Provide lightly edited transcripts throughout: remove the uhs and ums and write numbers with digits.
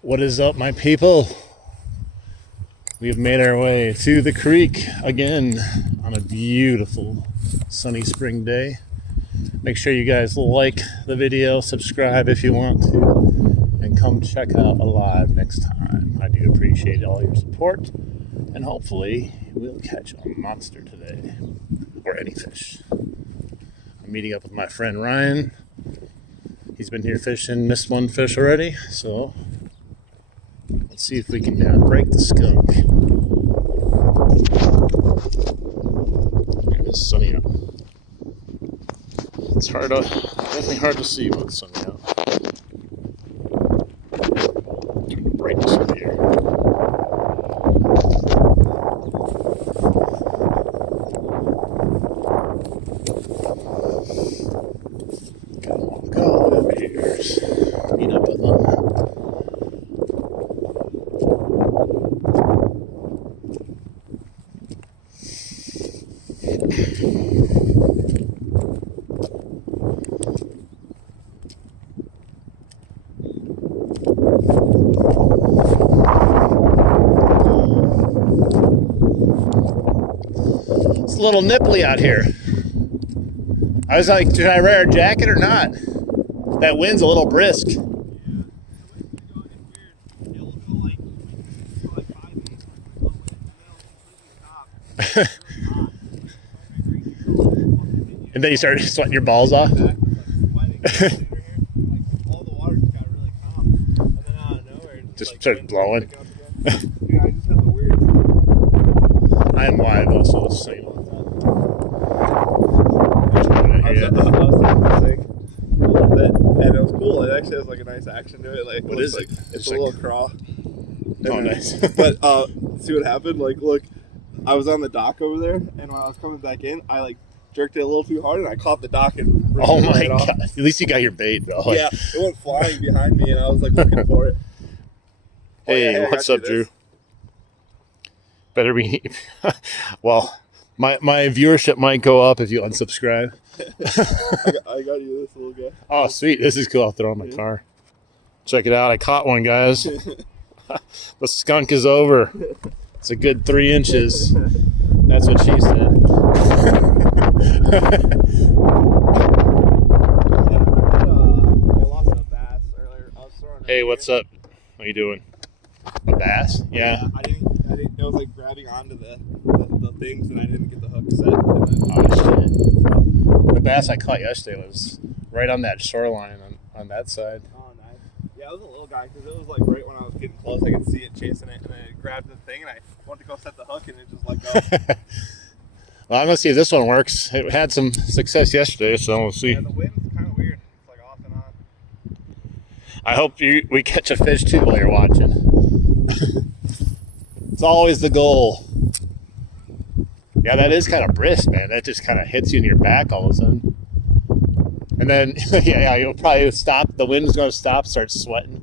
What is up, my people? We've made our way to the creek again on a beautiful sunny spring day. Make sure you guys like the video, subscribe if you want to, and come check out Alive next time. I do appreciate all your support, and hopefully we'll catch a monster today, or any fish. I'm meeting up with my friend Ryan. He's been here fishing, missed one fish already, so let's see if we can break the skunk. It is sunny out. It's definitely hard to see when it's sunny out. Turn the brightness of the air. Go over here. Meet up with them. It's a little nipply out here. I was like, should I wear a jacket or not? That wind's a little brisk. And then you started sweating your balls off. All the water just got really calm, and then out of nowhere, just started blowing. Yeah, I just had the weird. I am live also, so you know. I was taking this thing a little bit, and it was cool. It actually has like a nice action to it. Like, What is it? It's a little craw. Oh, nice. But see what happened? Like, look, I was on the dock over there, and when I was coming back in, I like jerked it a little too hard, and I caught the dock and Oh my it off. god! At least you got your bait, though. Like, Yeah, it went flying behind me, and I was like looking for it. Hey, I what's got up, you Drew? this. Better be. Well, my viewership might go up if you unsubscribe. I got you this little guy. Oh, sweet! This is cool. I'll throw it in my car. Check it out. I caught one, guys. The skunk is over. It's a good 3 inches. That's what she said. I lost a bass earlier. I was throwing. Hey, what's up? How you doing? A bass? Yeah. I didn't. It was like grabbing onto the things, and I didn't get the hook set. Oh shit! The bass I caught yesterday was right on that shoreline on that side. Oh, nice. Yeah, it was a little guy because it was like right when I was getting close, I could see it chasing it, and I grabbed the thing, and I went to go set the hook, and it just let go. Well, I'm gonna see if this one works. It had some success yesterday, so we'll see. Yeah, the wind's kind of weird. It's like off and on. I hope we catch a fish too while you're watching. It's always the goal. Yeah, that is kind of brisk, man. That just kind of hits you in your back all of a sudden. And then, yeah, you'll probably stop. The wind's going to stop, start sweating.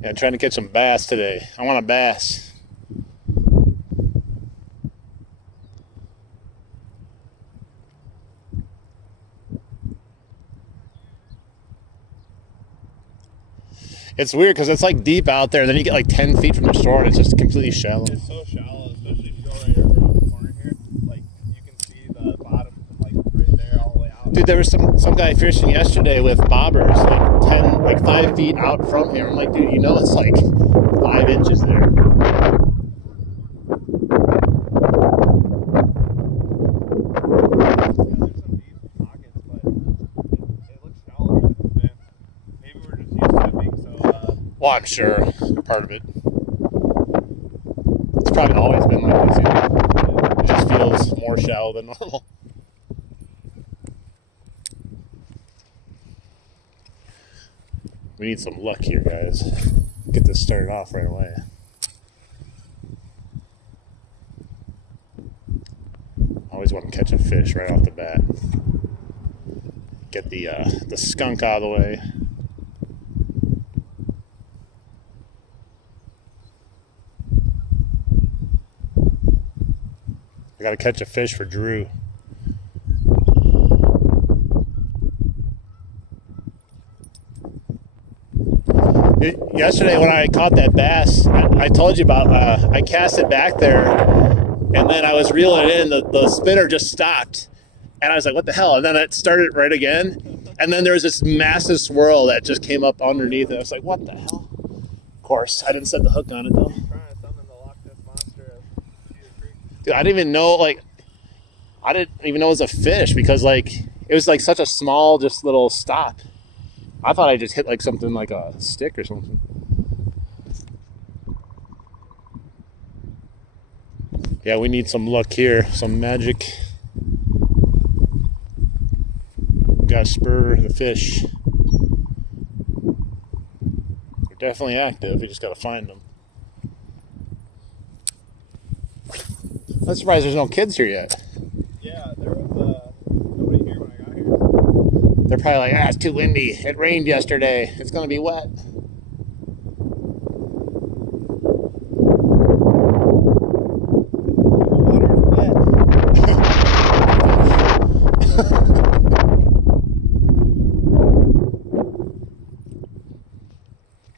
Yeah, I'm trying to catch some bass today. I want a bass. It's weird because it's like deep out there, and then you get like 10 feet from the shore, and it's just completely shallow. It's so shallow, especially if you go right around the corner here. Like, you can see the bottom from like right there all the way out. Dude, there was some guy fishing yesterday with bobbers, like 5 feet out from here. I'm like, dude, you know it's like 5 inches there. Yeah, there's some deep pockets, but it looks shallower than it's been. Maybe we're just used to it being so. Well, I'm sure part of it. It's probably always been like this. It just feels more shallow than normal. We need some luck here, guys. Get this started off right away. I always want to catch a fish right off the bat. Get the skunk out of the way. I gotta catch a fish for Drew. Yesterday when I caught that bass, I told you about, I cast it back there, and then I was reeling it in, the spinner just stopped. And I was like, what the hell? And then it started right again. And then there was this massive swirl that just came up underneath it. I was like, what the hell? Of course, I didn't set the hook on it though. Dude, I didn't even know, like, I didn't even know it was a fish because, like, it was like such a small, just little stop. I thought I just hit like something like a stick or something. Yeah, we need some luck here, some magic. We gotta spur the fish. They're definitely active. We just gotta find them. I'm surprised there's no kids here yet. Yeah, there was nobody here when I got here. They're probably like, it's too windy. It rained yesterday. It's gonna be wet.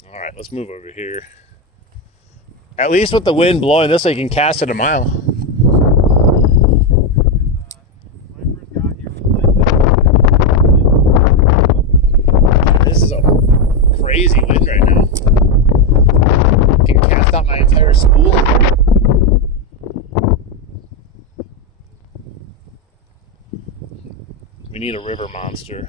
All right, let's move over here. At least with the wind blowing this way, you can cast it a mile. This is a crazy wind right now. I can cast out my entire spool. We need a river monster.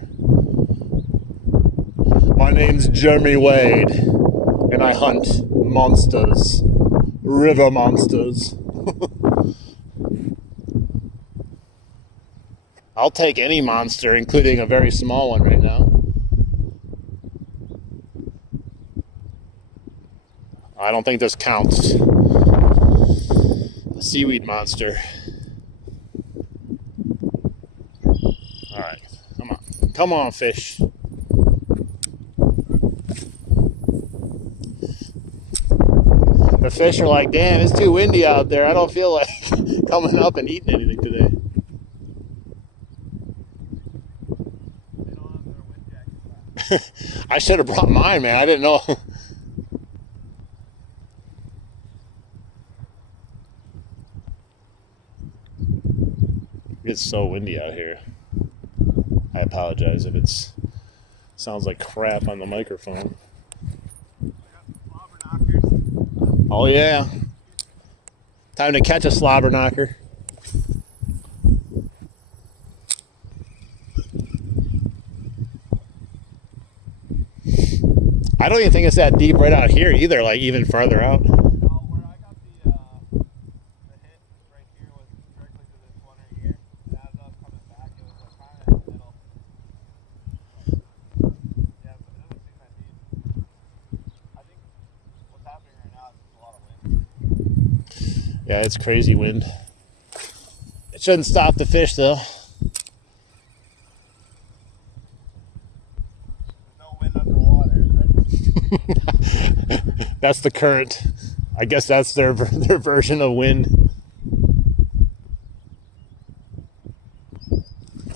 My name's Jeremy Wade, and I hunt monsters. River monsters. I'll take any monster, including a very small one right now. I don't think this counts. A seaweed monster. Alright, come on. Come on, fish. The fish are like, damn, it's too windy out there. I don't feel like coming up and eating anything today. They don't have their wind jackets. I should have brought mine, man. I didn't know. It's so windy out here. I apologize if it sounds like crap on the microphone. Oh yeah. Time to catch a slobber knocker. I don't even think it's that deep right out here either, like even farther out. No, where I got the hit right here was directly to this one right here. And as I was coming back, it was like kind of in the middle. Yeah, but it doesn't seem that deep. I think what's happening right now is a lot of wind. Yeah, it's crazy wind. It shouldn't stop the fish though. There's no wind underwater. That's the current. I guess that's their version of wind.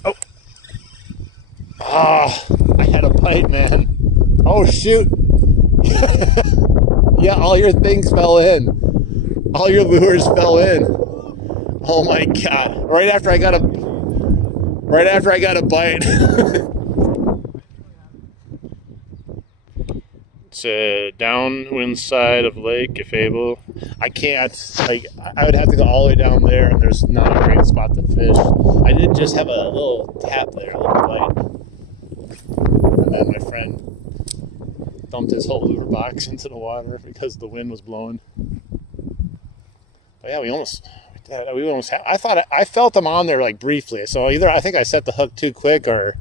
Oh. Ah, I had a bite, man. Oh, shoot. Yeah, all your things fell in. All your lures fell in. Oh my God. Right after I got a bite. It's a downwind side of lake, if able. I can't, like, I would have to go all the way down there, and there's not a great spot to fish. I did just have a little tap there, a little bite. And then my friend dumped his whole lure box into the water because the wind was blowing. But yeah, we almost had, I felt him on there, like, briefly. So either I think I set the hook too quick, or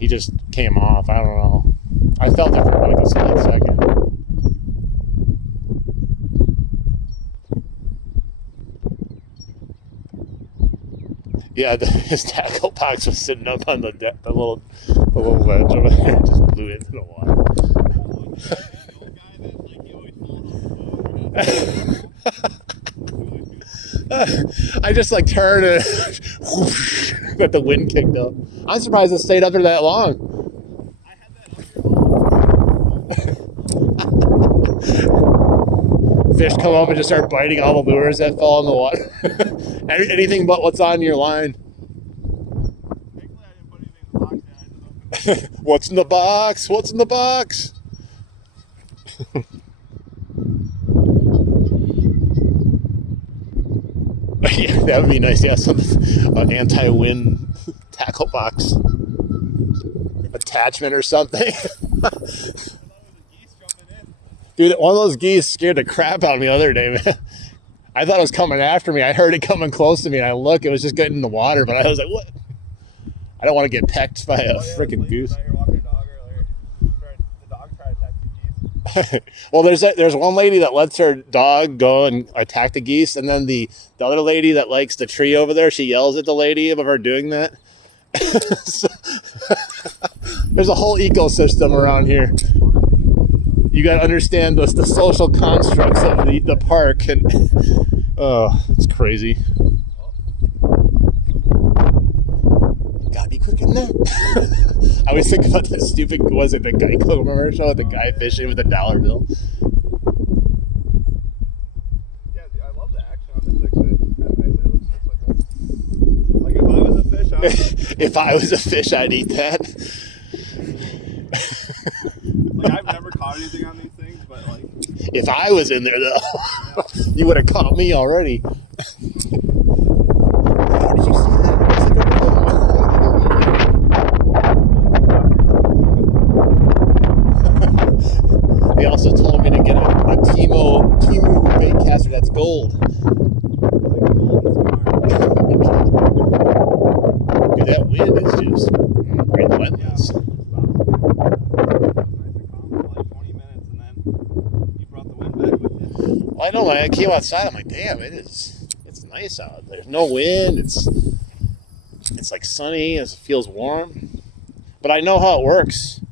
he just came off. I don't know. I felt it for like a split second. Yeah, his tackle box was sitting up on the little ledge over there and just blew into the water. I just like turned and whoosh, got the wind kicked up. I'm surprised it stayed up there that long. I had that under Fish come up and just start biting all the lures that fall in the water. Anything but what's on your line. Thankfully, I didn't put anything in the box yet. I just opened it. What's in the box? What's in the box? Yeah, that would be nice. Yeah, some anti-wind tackle box attachment or something. Dude, one of those geese scared the crap out of me the other day, man. I thought it was coming after me. I heard it coming close to me, and I look, it was just getting in the water, but I was like, what? I don't want to get pecked by a freaking goose. I was walking a dog earlier. The dog tried to attack the geese. Well, there's one lady that lets her dog go and attack the geese, and then the other lady that likes the tree over there, she yells at the lady of her doing that. So, there's a whole ecosystem around here. You got to understand the social constructs of the park, and oh, it's crazy. Gotta be quicker than that. I always think about that stupid, was it the Geico commercial with the guy fishing with a dollar bill? Yeah, I love the action on this fish. It looks just like if I was a fish, I would. If I was a fish, I'd eat that. Like, I've never caught anything on these things, but like, if I was in there though, you would have caught me already. How did you see that? They also told me to get a Timu bait caster that's gold. Dude, that wind is just relentless. Well, I know, I came outside, I'm like, damn, it's nice out. There's no wind, it's like sunny, it feels warm. But I know how it works.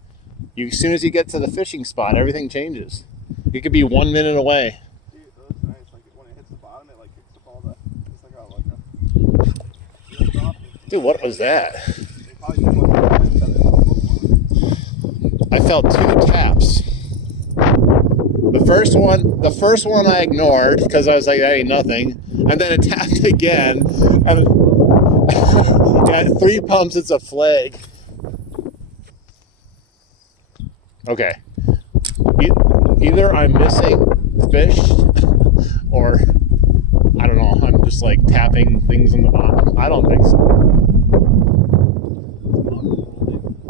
As soon as you get to the fishing spot, everything changes. You could be 1 minute away. Dude, that's nice. Like, when it hits the bottom, it like kicks up all the. It's like a. Dude, what was that? They probably just I felt 2 taps. The first one I ignored because I was like, that ain't nothing. And then it tapped again. And at 3 pumps, it's a flag. Okay. Either I'm missing fish or I don't know, I'm just like tapping things in the bottom. I don't think so.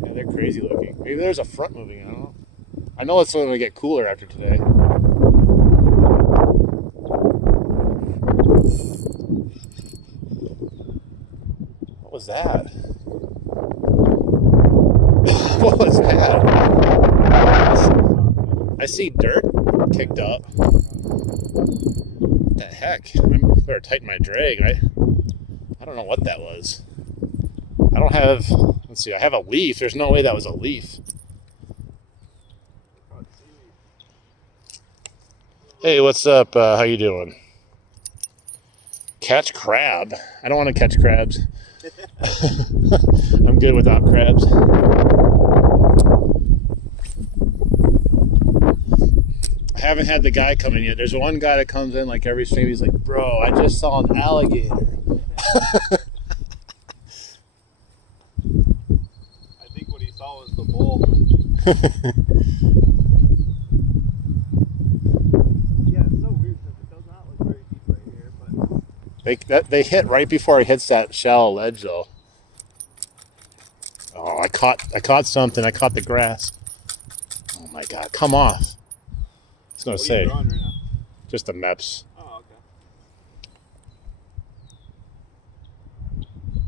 Yeah, they're crazy looking. Maybe there's a front moving, I don't know. I know it's going to get cooler after today. What was that? What was that? I see dirt kicked up. What the heck? I better tighten my drag. I don't know what that was. I don't have, let's see, I have a leaf. There's no way that was a leaf. Hey, what's up? How you doing? Catch crab? I don't want to catch crabs. I'm good without crabs. I haven't had the guy come in yet. There's one guy that comes in like every stream. He's like, bro, I just saw an alligator. I think what he saw was the bull. Yeah, it's so weird because it does not look very deep right here, but They hit right before it hits that shallow ledge though. Oh, I caught something. I caught the grass. Oh my god, come off. I was gonna say, right now? just the meps. Oh, okay.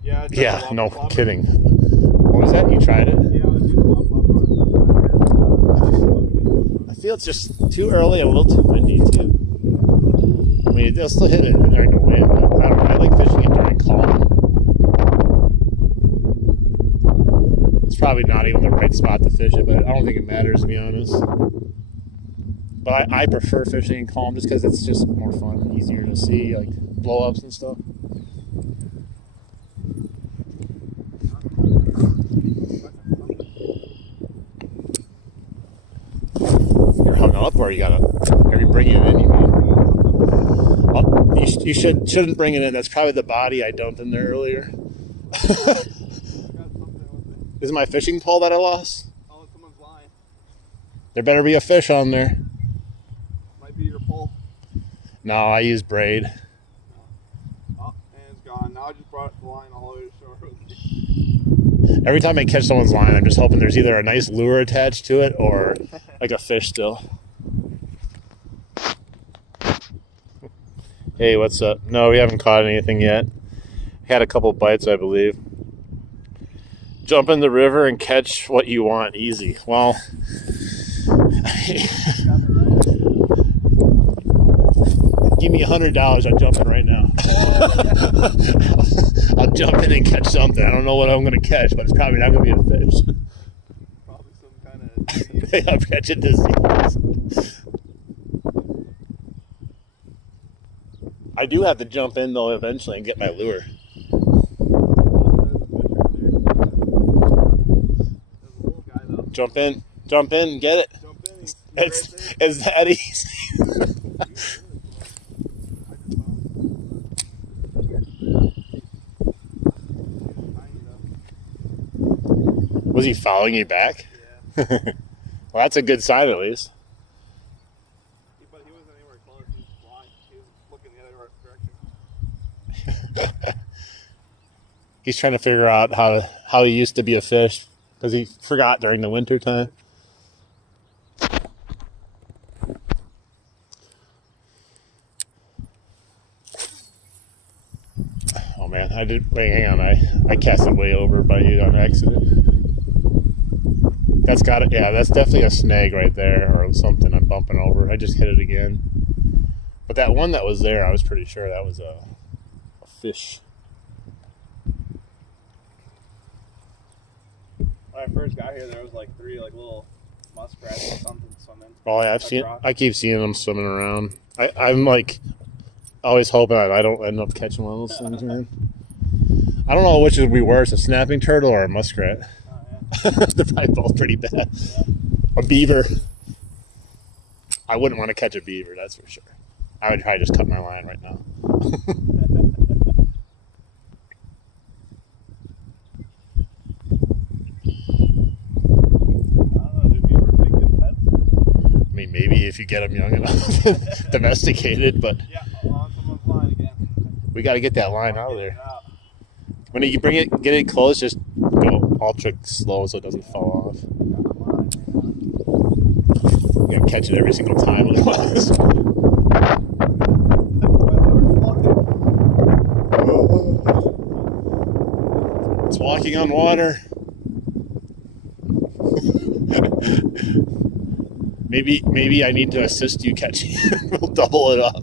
Yeah. It's Yeah, no kidding. What was that? You tried it? Yeah, I was using I feel it's just too early, a little too windy too. I mean, they'll still hit it during the wind, but I don't know. I like fishing it during calm. It's probably not even the right spot to fish it, but I don't think it matters, to be honest. But I prefer fishing in calm just because it's just more fun, easier to see, like blow-ups and stuff. You're hung up? up, or are you bringing it in? You mean? Oh, you shouldn't bring it in. That's probably the body I dumped in there earlier. Is it my fishing pole that I lost? Oh, it's someone's line. There better be a fish on there. Might be your pole. No, I use braid. Oh, and it's gone. Now I just brought the line all the way to shore. Every time I catch someone's line, I'm just hoping there's either a nice lure attached to it or like a fish still. Hey, what's up? No, we haven't caught anything yet. Had a couple bites, I believe. Jump in the river and catch what you want, easy. Well, give me $100, I'm jumping right now. I'll jump in and catch something. I don't know what I'm going to catch, but it's probably not going to be a fish. Probably some kind of disease. I'm catching disease. I do have to jump in, though, eventually and get my lure. Jump in, and get it. Jump in, It's that easy. Was he following you back? Yeah. Well, that's a good sign at least. But he wasn't anywhere close. He was blind. He was looking the other direction. He's trying to figure out how he used to be a fish because he forgot during the winter time. Oh man, wait, hang on, I cast it way over by you on accident. That's got it. Yeah, that's definitely a snag right there or something I'm bumping over. I just hit it again. But that one that was there, I was pretty sure that was a fish. When I first got here, there was like 3 like little muskrats or something swimming. Oh yeah, I keep seeing them swimming around. I'm like always hoping that I don't end up catching one of those things, man. I don't know which would be worse, a snapping turtle or a muskrat. Oh, yeah. They're probably both pretty bad. Yeah. A beaver. I wouldn't want to catch a beaver, that's for sure. I would probably just cut my line right now. I mean, maybe if you get them young enough, domesticated, but Yeah, on someone's line again. we got to get that line out of there. Yeah. When you get it close, just go ultra slow so it doesn't fall off. You gotta catch it every single time. Otherwise. It's walking on water. Maybe I need to assist you catching it. We'll double it up.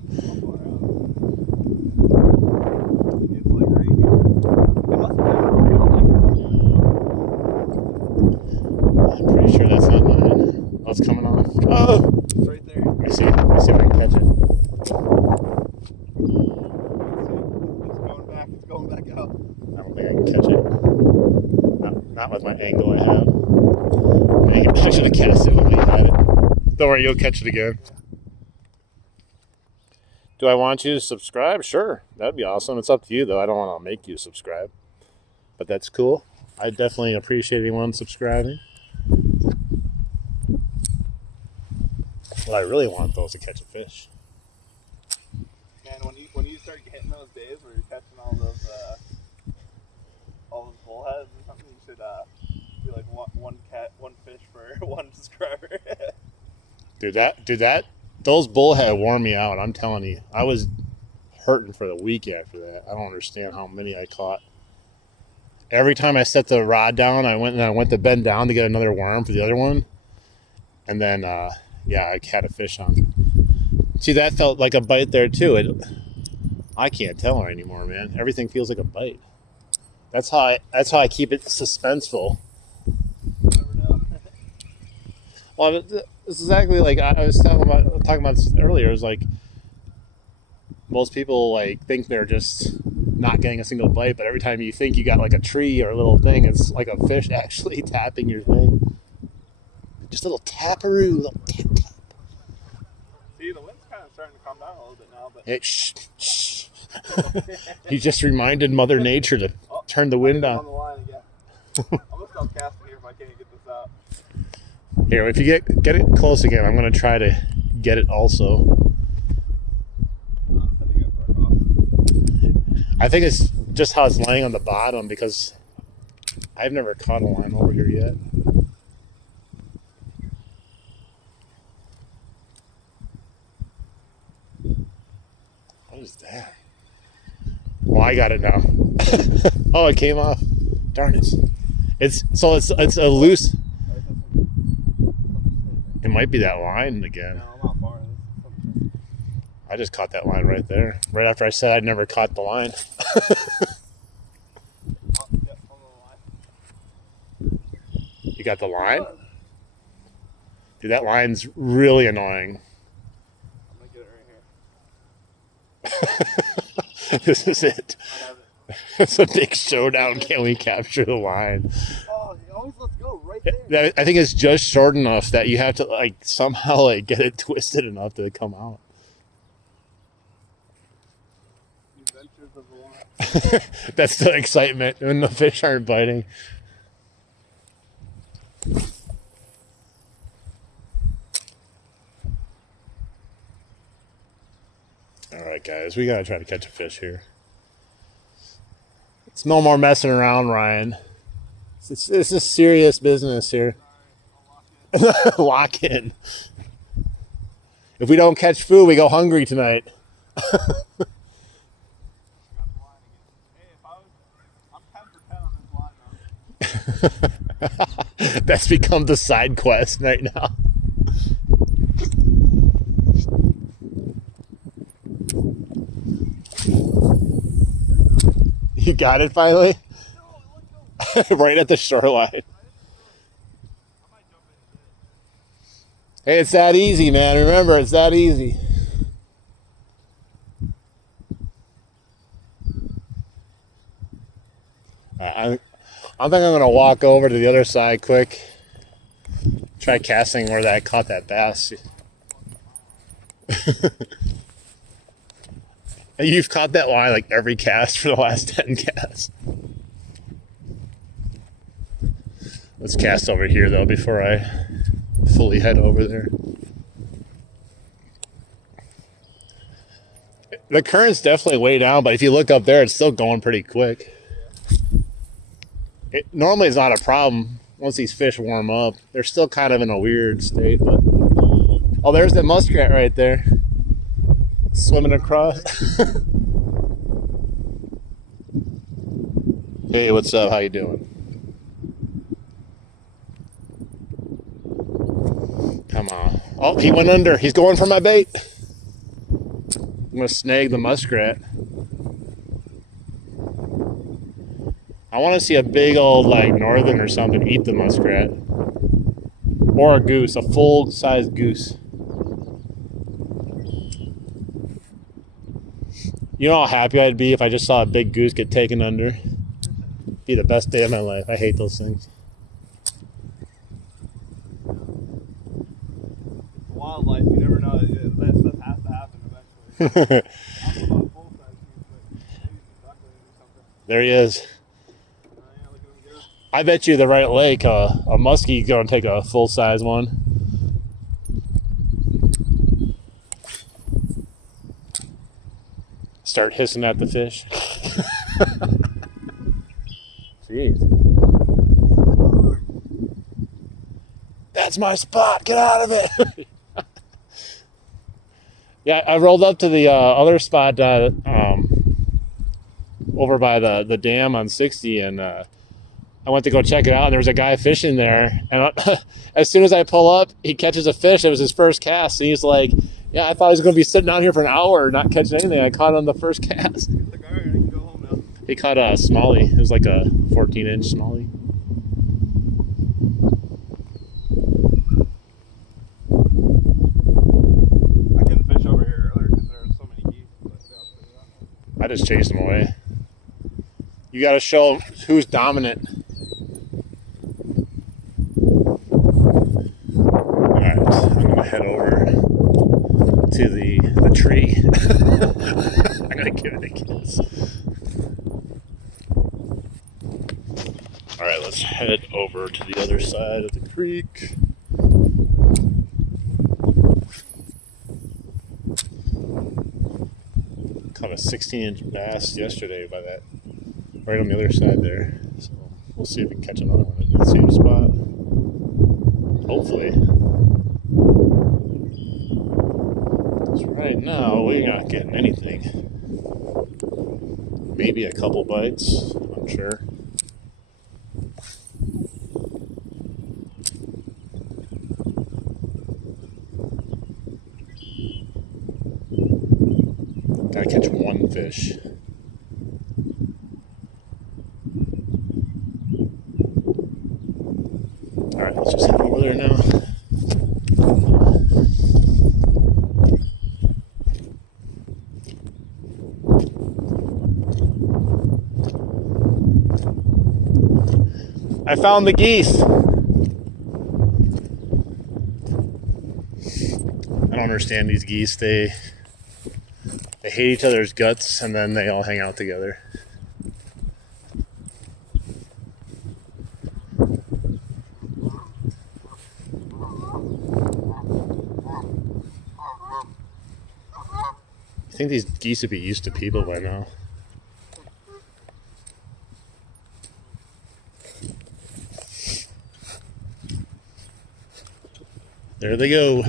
I'm pretty sure that's not mine. Oh, it's coming off. Oh! It's right there. Let me see if I can catch it. It's going back out. I don't think I can catch it. Not with my angle I have. Dang it, I should have cast it when we had it. Don't worry, you'll catch it again. Do I want you to subscribe? Sure, that'd be awesome. It's up to you, though. I don't want to make you subscribe. But that's cool. I definitely appreciate anyone subscribing. What I really want, though, is to catch a fish. Man, when you start hitting those days where you're catching all those bullheads or something, you should be like one fish for one subscriber. Those bullhead wore me out. I'm telling you, I was hurting for the week after that. I don't understand how many I caught. Every time I set the rod down, I went to bend down to get another worm for the other one, and then I had a fish on. See, that felt like a bite there too. I can't tell anymore, man. Everything feels like a bite. That's how I keep it suspenseful. You never know. Well, it's exactly like I was talking about this earlier. It's like most people like think they're just not getting a single bite, but every time you think you got like a tree or a little thing, it's like a fish actually tapping your thing. Just a little taparoo, little tap tap. See, the wind's kind of starting to calm down a little bit now, but Hey, shh, shh. He just reminded Mother Nature to turn the wind on on. the line again. I'm gonna stop casting here if I can't get this out. Here, if you get it close again, I'm gonna try to get it also. I think I broke off. I think it's just how it's laying on the bottom because I've never caught a line over here yet. What is that? Well, I got it now. Oh, it came off. Darn it. It's a loose. It might be that line again. No, I'm not far. I just caught that line right there. Right after I said I'd never caught the line. Yep, on the line. You got the line? Dude, that line's really annoying. I'm gonna get it right here. This is it. I have it. It's a big showdown. Can we capture the line? Oh, he always lets go right there. I think it's just short enough that you have to like somehow like get it twisted enough to come out. The adventures of the line. That's the excitement when the fish aren't biting. All right, guys, we gotta try to catch a fish here. It's no more messing around, Ryan. This is serious business here. Lock in. If we don't catch food, we go hungry tonight. That's become the side quest right now. You got it finally? Right at the shoreline. Hey, it's that easy, man. Remember, it's that easy. I think I'm going to walk over to the other side quick. Try casting where I caught that bass. You've caught that line like every cast for the last 10 casts. Let's cast over here though before I fully head over there. The current's definitely way down, but if you look up there, it's still going pretty quick. It normally is not a problem once these fish warm up. They're still kind of in a weird state, but oh, there's the muskrat right there. Swimming across. Hey, what's up? How you doing? Come on. Oh, he went under. He's going for my bait. I'm going to snag the muskrat. I want to see a big old, like, northern or something eat the muskrat. Or a goose, a full-sized goose. You know how happy I'd be if I just saw a big goose get taken under? Be the best day of my life. I hate those things. Wildlife, you never know. That stuff has to happen eventually. I don't know about full-size goose, but maybe some duckling or something. There he is. Yeah, look at him go. I bet you the right lake, a muskie's going to take a full-size one. Start hissing at the fish. Jeez. That's my spot. Get out of it. Yeah, I rolled up to the other spot over by the dam on 60, and I went to go check it out, and there was a guy fishing there. And as soon as I pull up, he catches a fish. It was his first cast. And he's like, yeah, I thought I was going to be sitting down here for an hour not catching anything. I caught on the first cast. He's like, all right, I can go home now. He caught a smallie. It was like a 14-inch smallie. I couldn't fish over here earlier because there were so many geese. But I just chased him away. You got to show who's dominant. All right, I'm going to head over to to the other side of the creek. Caught a 16-inch bass yesterday by that, right on the other side there. So we'll see if we can catch another one at the same spot. Hopefully. Because right now we're not getting anything. Maybe a couple bites, I'm sure. Gotta catch one fish. Alright, let's just head over there now. I found the geese. I don't understand these geese. They hate each other's guts and then they all hang out together. I think these geese would be used to people by now. There they go.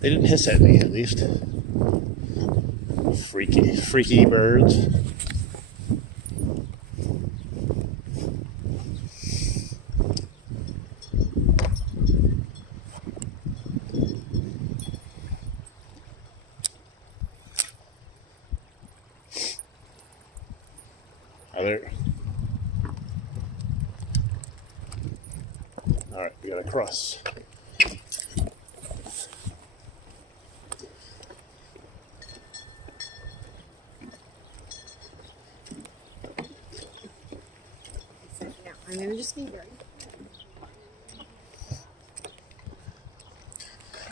They didn't hiss at me, at least. Freaky birds. There. All right, we got to cross. I'm gonna just be very.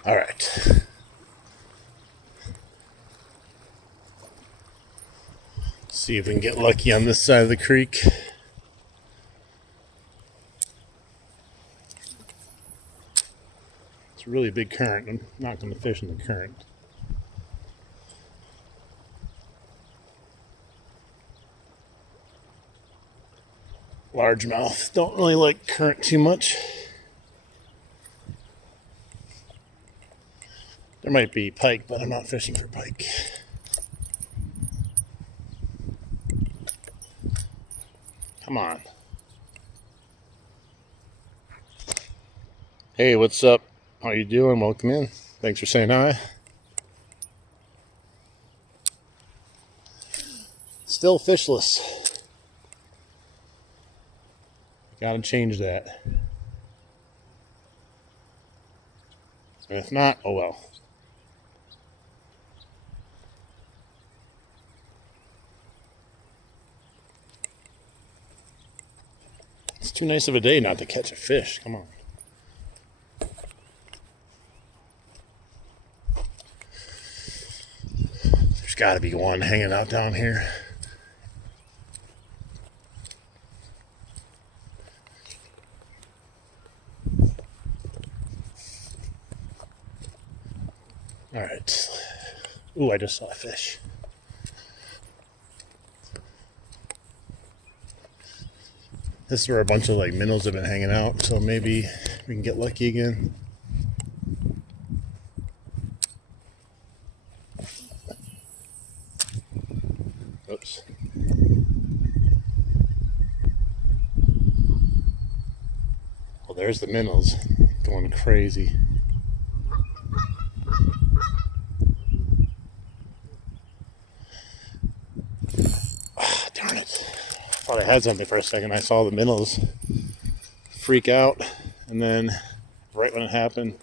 All right. See if we can get lucky on this side of the creek. It's a really big current. I'm not going to fish in the current. Largemouth don't really like current too much. There might be pike, but I'm not fishing for pike. Come on. Hey, what's up? How you doing? Welcome in. Thanks for saying hi. Still fishless. Gotta change that. And if not, oh well. It's too nice of a day not to catch a fish. Come on. There's got to be one hanging out down here. All right. Ooh, I just saw a fish. This is where a bunch of like minnows have been hanging out, so maybe we can get lucky again. Oops. Well, there's the minnows going crazy. Ah, darn it. Thought I had something for a second. I saw the minnows freak out, and then right when it happened,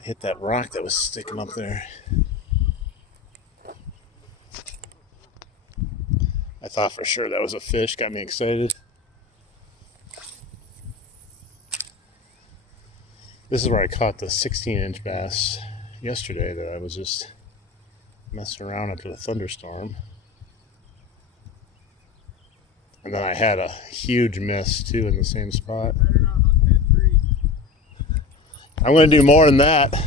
I hit that rock that was sticking up there. I thought for sure that was a fish. Got me excited. This is where I caught the 16-inch bass yesterday that I was just mess around after the thunderstorm. And then I had a huge miss too in the same spot. I'm going to do more than that. Don't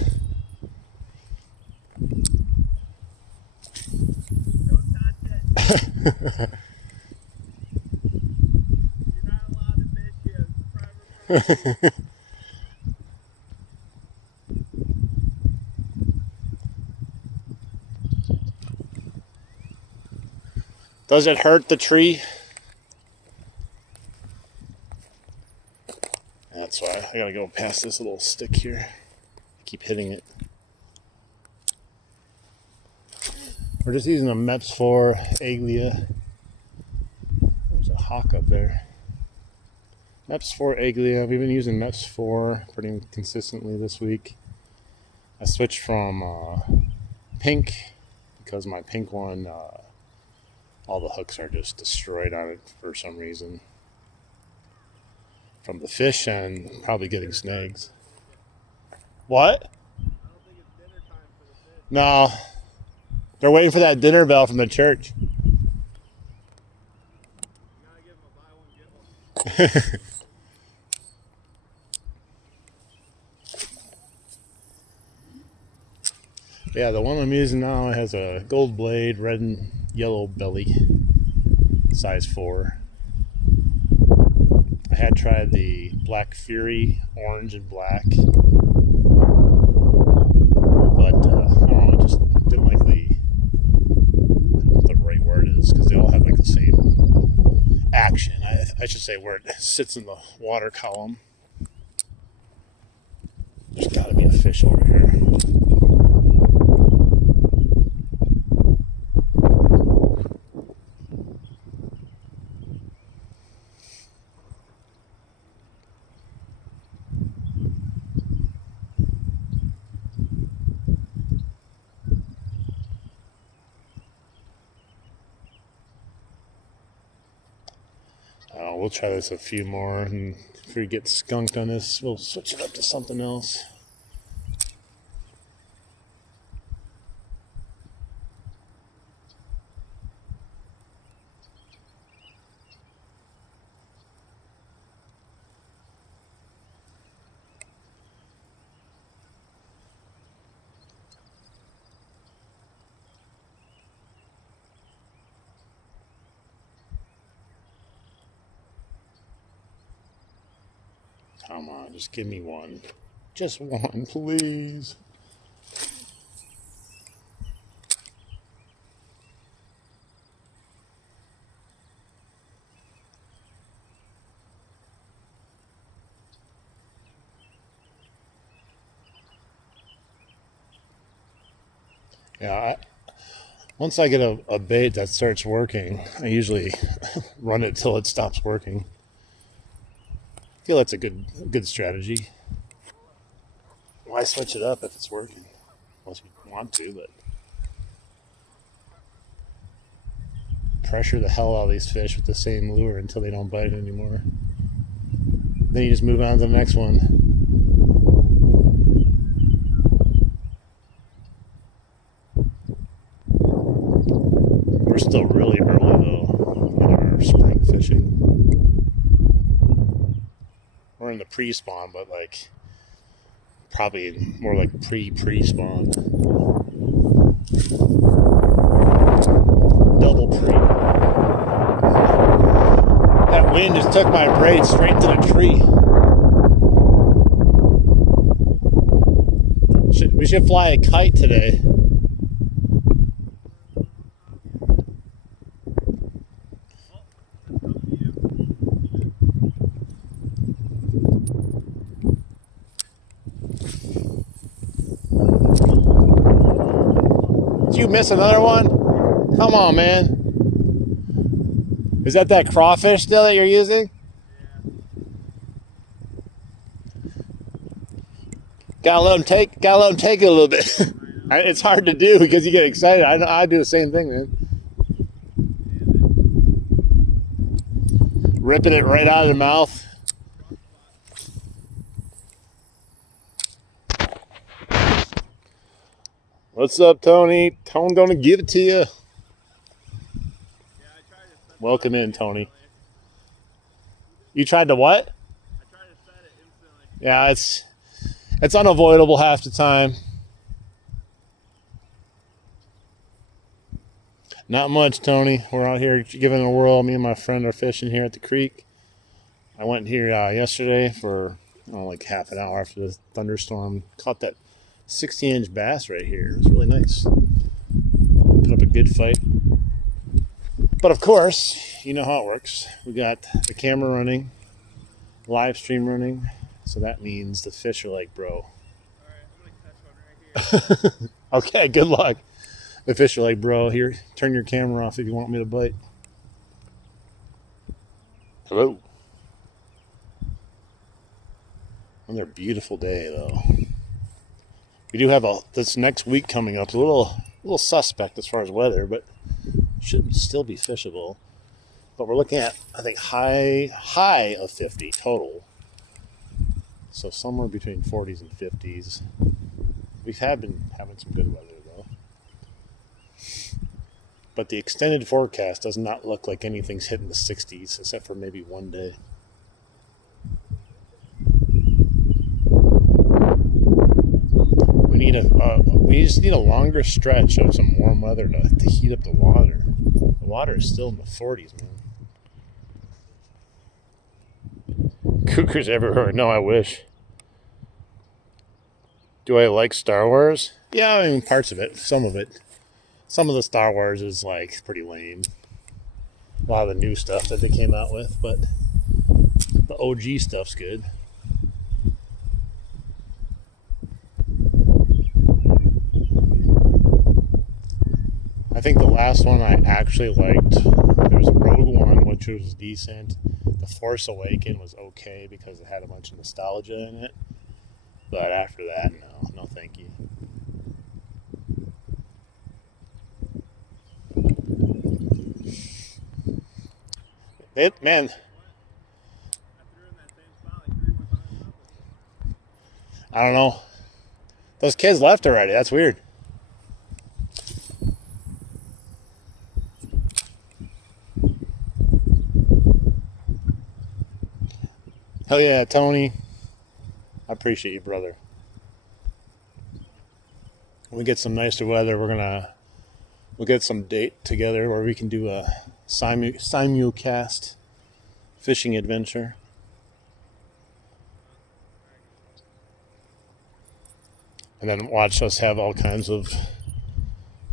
touch it. You're not allowed to fish here. It's private property. Does it hurt the tree? That's why I gotta go past this little stick here. I keep hitting it. We're just using a MEPS 4 Aglia. There's a hawk up there. MEPS 4 Aglia. We've been using MEPS 4 pretty consistently this week. I switched from pink because my pink one, all the hooks are just destroyed on it for some reason. From the fish and probably getting snags. What? I don't think it's dinner time for the fish. No. They're waiting for that dinner bell from the church. You gotta give them a buy one, get one. Yeah, the one I'm using now has a gold blade, red and yellow belly, size 4. I had tried the Black Fury, orange and black, but I don't know, I just didn't like I don't know what the right word is, because they all have like the same action. I should say where it sits in the water column. There's got to be a fish over here. We'll try this a few more, and if we get skunked on this, we'll switch it up to something else. Come on, just give me one. Just one, please. Yeah, once I get a bait that starts working, I usually run it till it stops working. I feel that's a good strategy. Why switch it up if it's working? Unless you want to, but pressure the hell out of these fish with the same lure until they don't bite anymore. Then you just move on to the next one. We're still really early though in our spring fishing. We're in the pre-spawn, but like probably more like pre-spawn. Double pre. That wind just took my braid straight to the tree. We should fly a kite today. Did you miss another one? Come on, man. Is that crawfish still that you're using? Gotta let them take it a little bit. It's hard to do because you get excited. I do the same thing, man. Ripping it right out of the mouth. What's up, Tony? Tone gonna give it to you. Yeah, I tried to set Welcome it in, up Tony. instantly. You tried to what? I tried to set it instantly. Yeah, it's unavoidable half the time. Not much, Tony. We're out here giving it a whirl. Me and my friend are fishing here at the creek. I went here yesterday for like half an hour after the thunderstorm. Caught that 60-inch bass right here. It was really nice. Put up a good fight. But of course, you know how it works. We got the camera running, live stream running. So that means the fish are like, bro. Alright, I'm gonna catch one right here. Okay, good luck. The fish are like, bro, here, turn your camera off if you want me to bite. Hello. Another beautiful day, though. We do have this next week coming up. It's a little suspect as far as weather, but should still be fishable. But we're looking at, I think, high of 50 total. So somewhere between 40s and 50s. We have been having some good weather, though. But the extended forecast does not look like anything's hitting the 60s, except for maybe one day. We just need a longer stretch of some warm weather to heat up the water. The water is still in the 40s, man. Cougars everywhere. No, I wish. Do I like Star Wars? Yeah, I mean, parts of it. Some of it. Some of the Star Wars is, like, pretty lame. A lot of the new stuff that they came out with, but the OG stuff's good. I think the last one I actually liked, there was Rogue One, which was decent. The Force Awakens was okay because it had a bunch of nostalgia in it. But after that, no thank you. Man, I don't know. Those kids left already. That's weird. Hell yeah, Tony. I appreciate you, brother. When we get some nicer weather, we'll get some date together where we can do a simulcast fishing adventure. And then watch us have all kinds of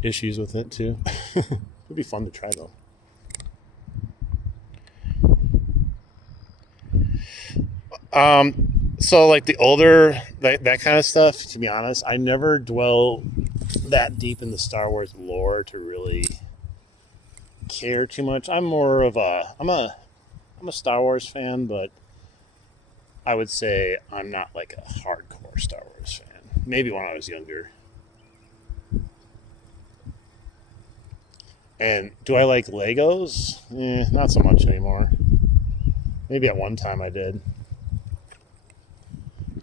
issues with it too. It'd be fun to try though. So like the older, that kind of stuff, to be honest, I never dwell that deep in the Star Wars lore to really care too much. I'm a Star Wars fan, but I would say I'm not like a hardcore Star Wars fan. Maybe when I was younger. And do I like Legos? Not so much anymore. Maybe at one time I did.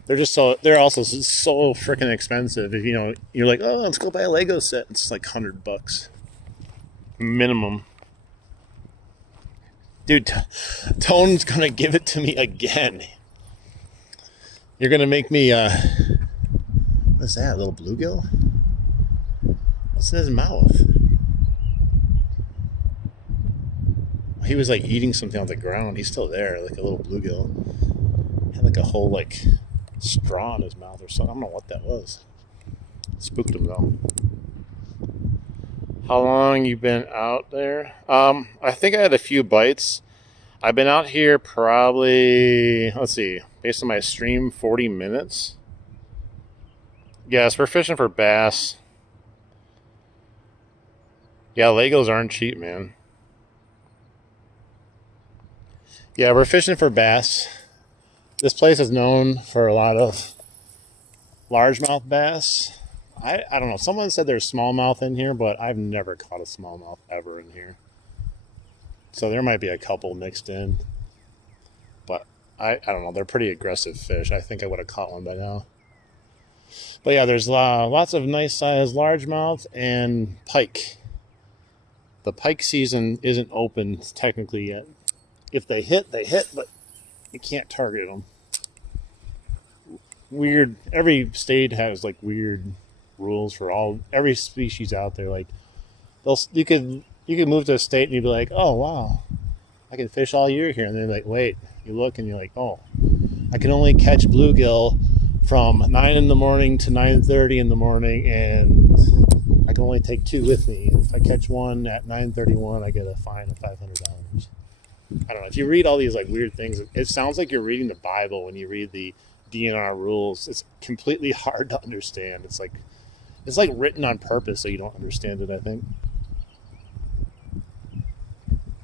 They're also so freaking expensive. If you're like, oh, let's go buy a Lego set. It's like $100 minimum. Dude, Tone's gonna give it to me again. You're gonna make me what's that? A little bluegill? What's in his mouth? He was like eating something on the ground. He's still there, like a little bluegill. Had like a whole like straw in his mouth or something. I don't know what that was. Spooked him though. How long you been out there? I think I had a few bites. I've been out here probably, let's see, based on my stream, 40 minutes. Yes, we're fishing for bass. Yeah, Legos aren't cheap, man. Yeah, we're fishing for bass. This place is known for a lot of largemouth bass. I don't know. Someone said there's smallmouth in here, but I've never caught a smallmouth ever in here. So there might be a couple mixed in. But I don't know. They're pretty aggressive fish. I think I would have caught one by now. But yeah, there's lots of nice size largemouth and pike. The pike season isn't open technically yet. If they hit, but you can't target them. Weird. Every state has like weird rules for every species out there. Like you could move to a state and you'd be like, oh wow, I can fish all year here, and then like, wait, you look and you're like, oh, I can only catch bluegill from 9 in the morning to 9:30 in the morning, and I can only take 2 with me. If I catch one at 9:31, I get a fine of $500. I don't know. If you read all these like weird things, it sounds like you're reading the Bible when you read the DNR rules. It's completely hard to understand. It's like written on purpose so you don't understand it, I think.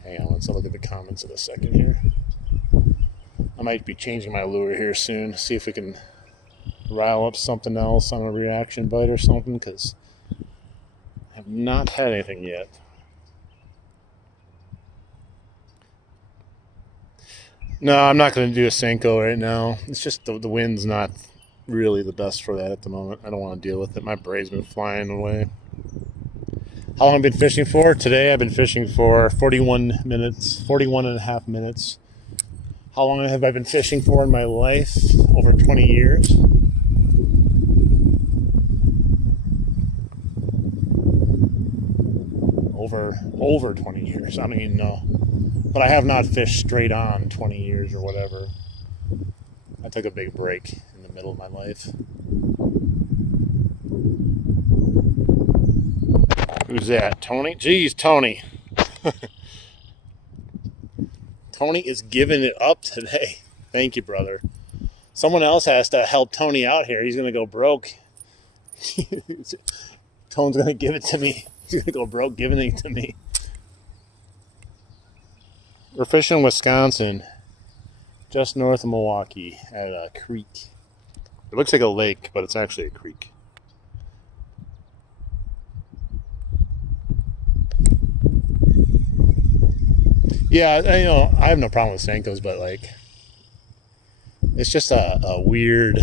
Hang on, let's look at the comments in a second here. I might be changing my lure here soon. See if we can rile up something else on a reaction bite or something, because I have not had anything yet. No, I'm not going to do a Senko right now. It's just the wind's not really the best for that at the moment. I don't want to deal with it. My braid's been flying away. How long have I been fishing for? Today I've been fishing for 41 and a half minutes. How long have I been fishing for in my life? Over 20 years. Over 20 years. I don't even know. But I have not fished straight on 20 years or whatever. I took a big break in the middle of my life. Who's that? Tony? Jeez, Tony. Tony is giving it up today. Thank you, brother. Someone else has to help Tony out here. He's going to go broke. Tone's going to give it to me. He's going to go broke giving it to me. We're fishing in Wisconsin, just north of Milwaukee, at a creek. It looks like a lake, but it's actually a creek. Yeah, I have no problem with Senkos, but like, it's just a weird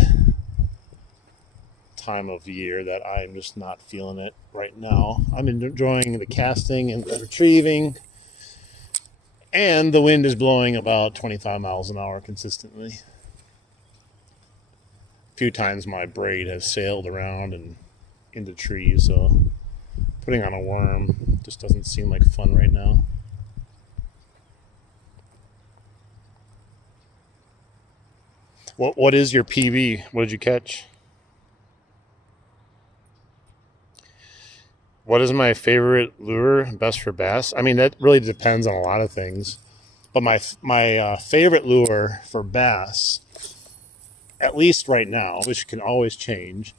time of year that I'm just not feeling it right now. I'm enjoying the casting and the retrieving, and the wind is blowing about 25 miles an hour consistently. A few times my braid has sailed around and into trees, so putting on a worm just doesn't seem like fun right now. What is your PB? What did you catch? What is my favorite lure, best for bass? I mean, that really depends on a lot of things. But my favorite lure for bass, at least right now, which can always change,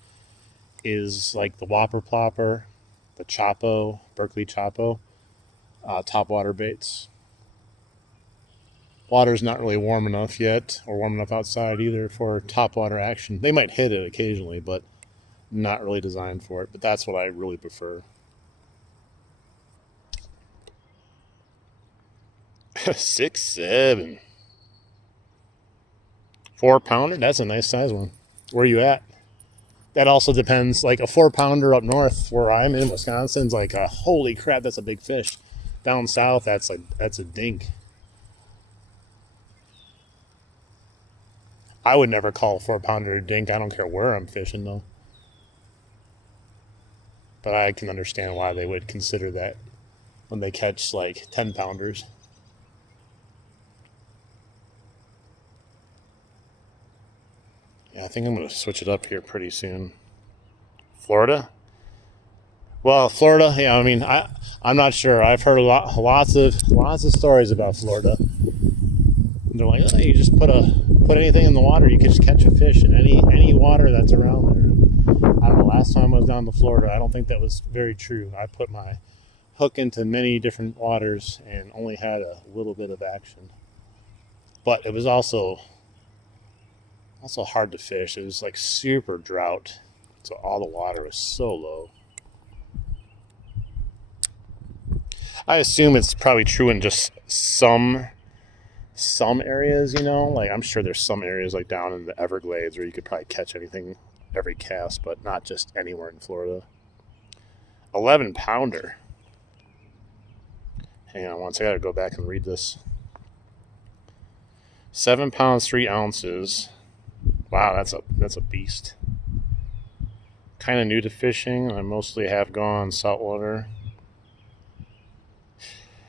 is like the Whopper Plopper, the Chapo, Berkeley Chapo, topwater baits. Water's not really warm enough yet, or warm enough outside either, for topwater action. They might hit it occasionally, but not really designed for it. But that's what I really prefer. 6'7". 4-pounder? That's a nice size one. Where are you at? That also depends. Like a 4-pounder up north where I'm in Wisconsin's like, holy crap, that's a big fish. Down south, that's a dink. I would never call a 4-pounder a dink. I don't care where I'm fishing, though. But I can understand why they would consider that when they catch, like, 10-pounders. Yeah, I think I'm going to switch it up here pretty soon. Florida? Well, Florida, yeah, I mean, I'm not sure. I've heard lots of stories about Florida. And they're like, oh, you just put anything in the water, you can just catch a fish in any water that's around there. I don't know, last time I was down to Florida, I don't think that was very true. I put my hook into many different waters and only had a little bit of action. But it was also hard to fish. It was like super drought, so all the water was so low. I assume it's probably true in just some areas, like I'm sure there's some areas like down in the Everglades where you could probably catch anything every cast, but not just anywhere in Florida. 11 pounder. Hang on once, I gotta go back and read this. 7 pounds 3 ounces. Wow, that's a beast. Kind of new to fishing. I mostly have gone saltwater.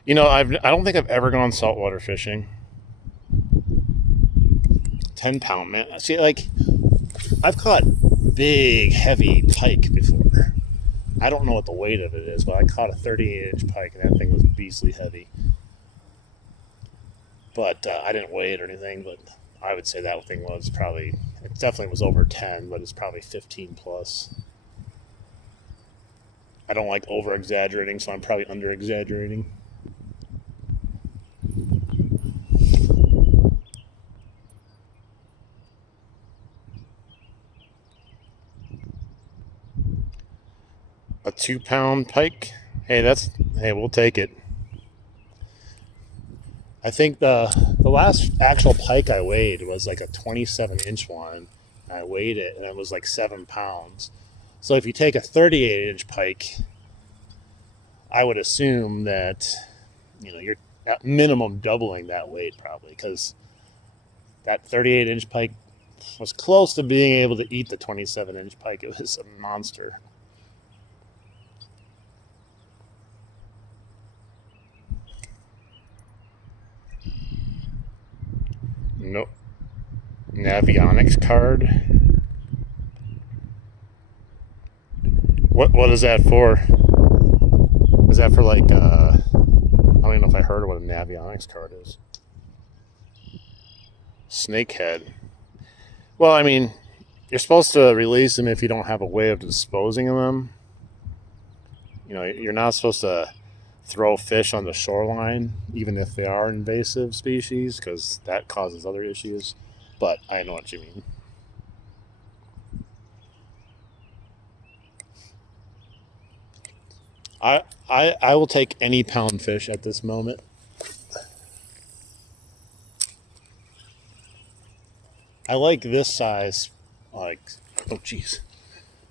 You know, I don't think I've ever gone saltwater fishing. 10 pound, man. See, like, I've caught big, heavy pike before. I don't know what the weight of it is, but I caught a 38-inch pike, and that thing was beastly heavy. But I didn't weigh it or anything, but I would say that thing was probably, it definitely was over 10, but it's probably 15 plus. I don't like over-exaggerating, so I'm probably under-exaggerating. A 2 pound pike. Hey, we'll take it. I think the last actual pike I weighed was like a 27-inch one. I weighed it and it was like 7 pounds. So if you take a 38-inch pike, I would assume that, you know, you're at minimum doubling that weight probably, because that 38-inch pike was close to being able to eat the 27-inch pike. It was a monster. Nope. Navionics card. What is that for? Is that for like I don't even know if I heard of what a Navionics card is. Snakehead. Well, I mean, you're supposed to release them if you don't have a way of disposing of them. You know, you're not supposed to throw fish on the shoreline, even if they are invasive species, because that causes other issues. But I know what you mean. I will take any pound fish at this moment. I like this size, like, oh geez,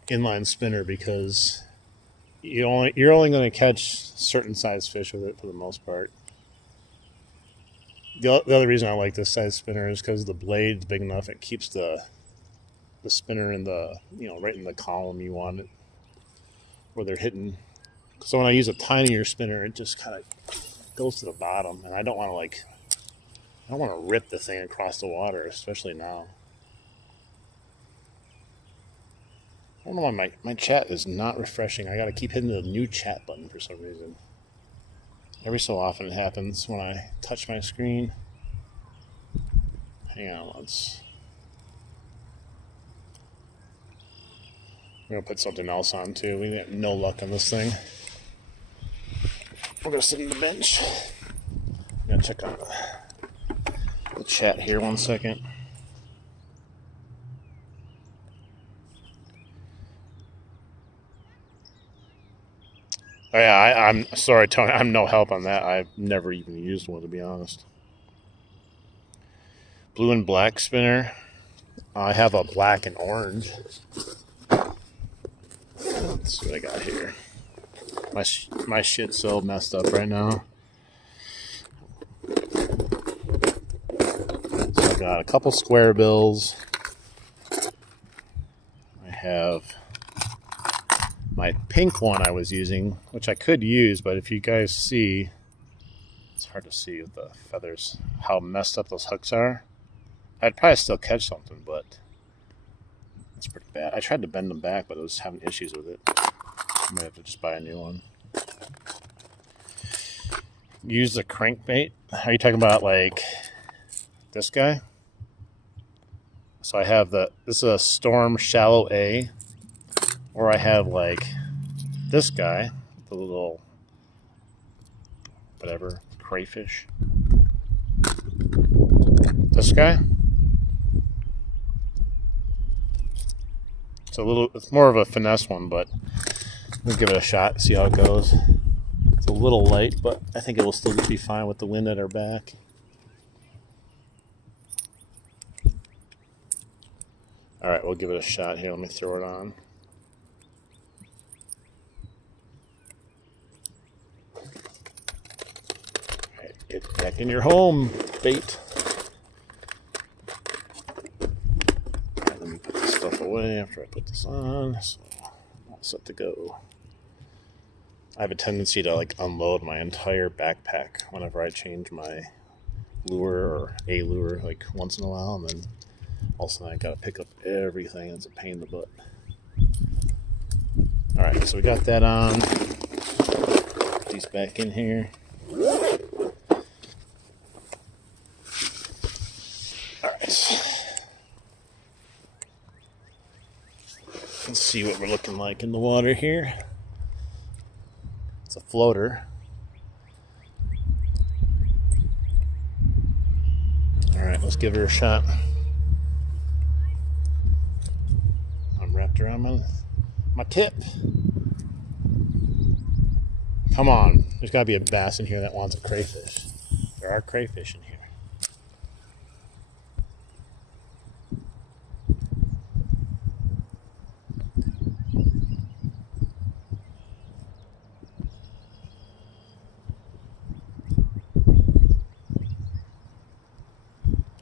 inline spinner, because you're only going to catch certain size fish with it for the most part. The other reason I like this size spinner is because the blade's big enough. It keeps the spinner in the, you know, right in the column you want it, where they're hitting. So when I use a tinier spinner, it just kind of goes to the bottom, and I don't want to rip the thing across the water, especially now. I don't know why my chat is not refreshing. I got to keep hitting the new chat button for some reason. Every so often it happens when I touch my screen. Hang on once. I'm going to put something else on too. We got no luck on this thing. We're going to sit on the bench. I'm going to check on the chat here 1 second. Oh, yeah, I'm sorry, Tony. I'm no help on that. I've never even used one, to be honest. Blue and black spinner. I have a black and orange. Let's see what I got here. My shit's so messed up right now. So I got a couple square bills. I have my pink one I was using, which I could use, but if you guys see, it's hard to see with the feathers how messed up those hooks are. I'd probably still catch something, but it's pretty bad. I tried to bend them back, but I was having issues with it. I might have to just buy a new one. Use the crankbait. Are you talking about like this guy? So I have this is a Storm Shallow A, or I have like this guy, the little whatever crayfish. This guy. It's more of a finesse one, but we'll give it a shot, see how it goes. It's a little light, but I think it will still be fine with the wind at our back. All right, we'll give it a shot here. Let me throw it on. All right, get back in your home, bait. All right, let me put this stuff away after I put this on. So I'm all set to go. I have a tendency to like unload my entire backpack whenever I change my lure or a lure like once in a while, and then also I gotta pick up everything. It's a pain in the butt. All right, so we got that on. Put these back in here. All right. Let's see what we're looking like in the water here. It's a floater. All right, let's give her a shot. I'm wrapped around my tip. Come on, there's got to be a bass in here that wants a crayfish. There are crayfish in here.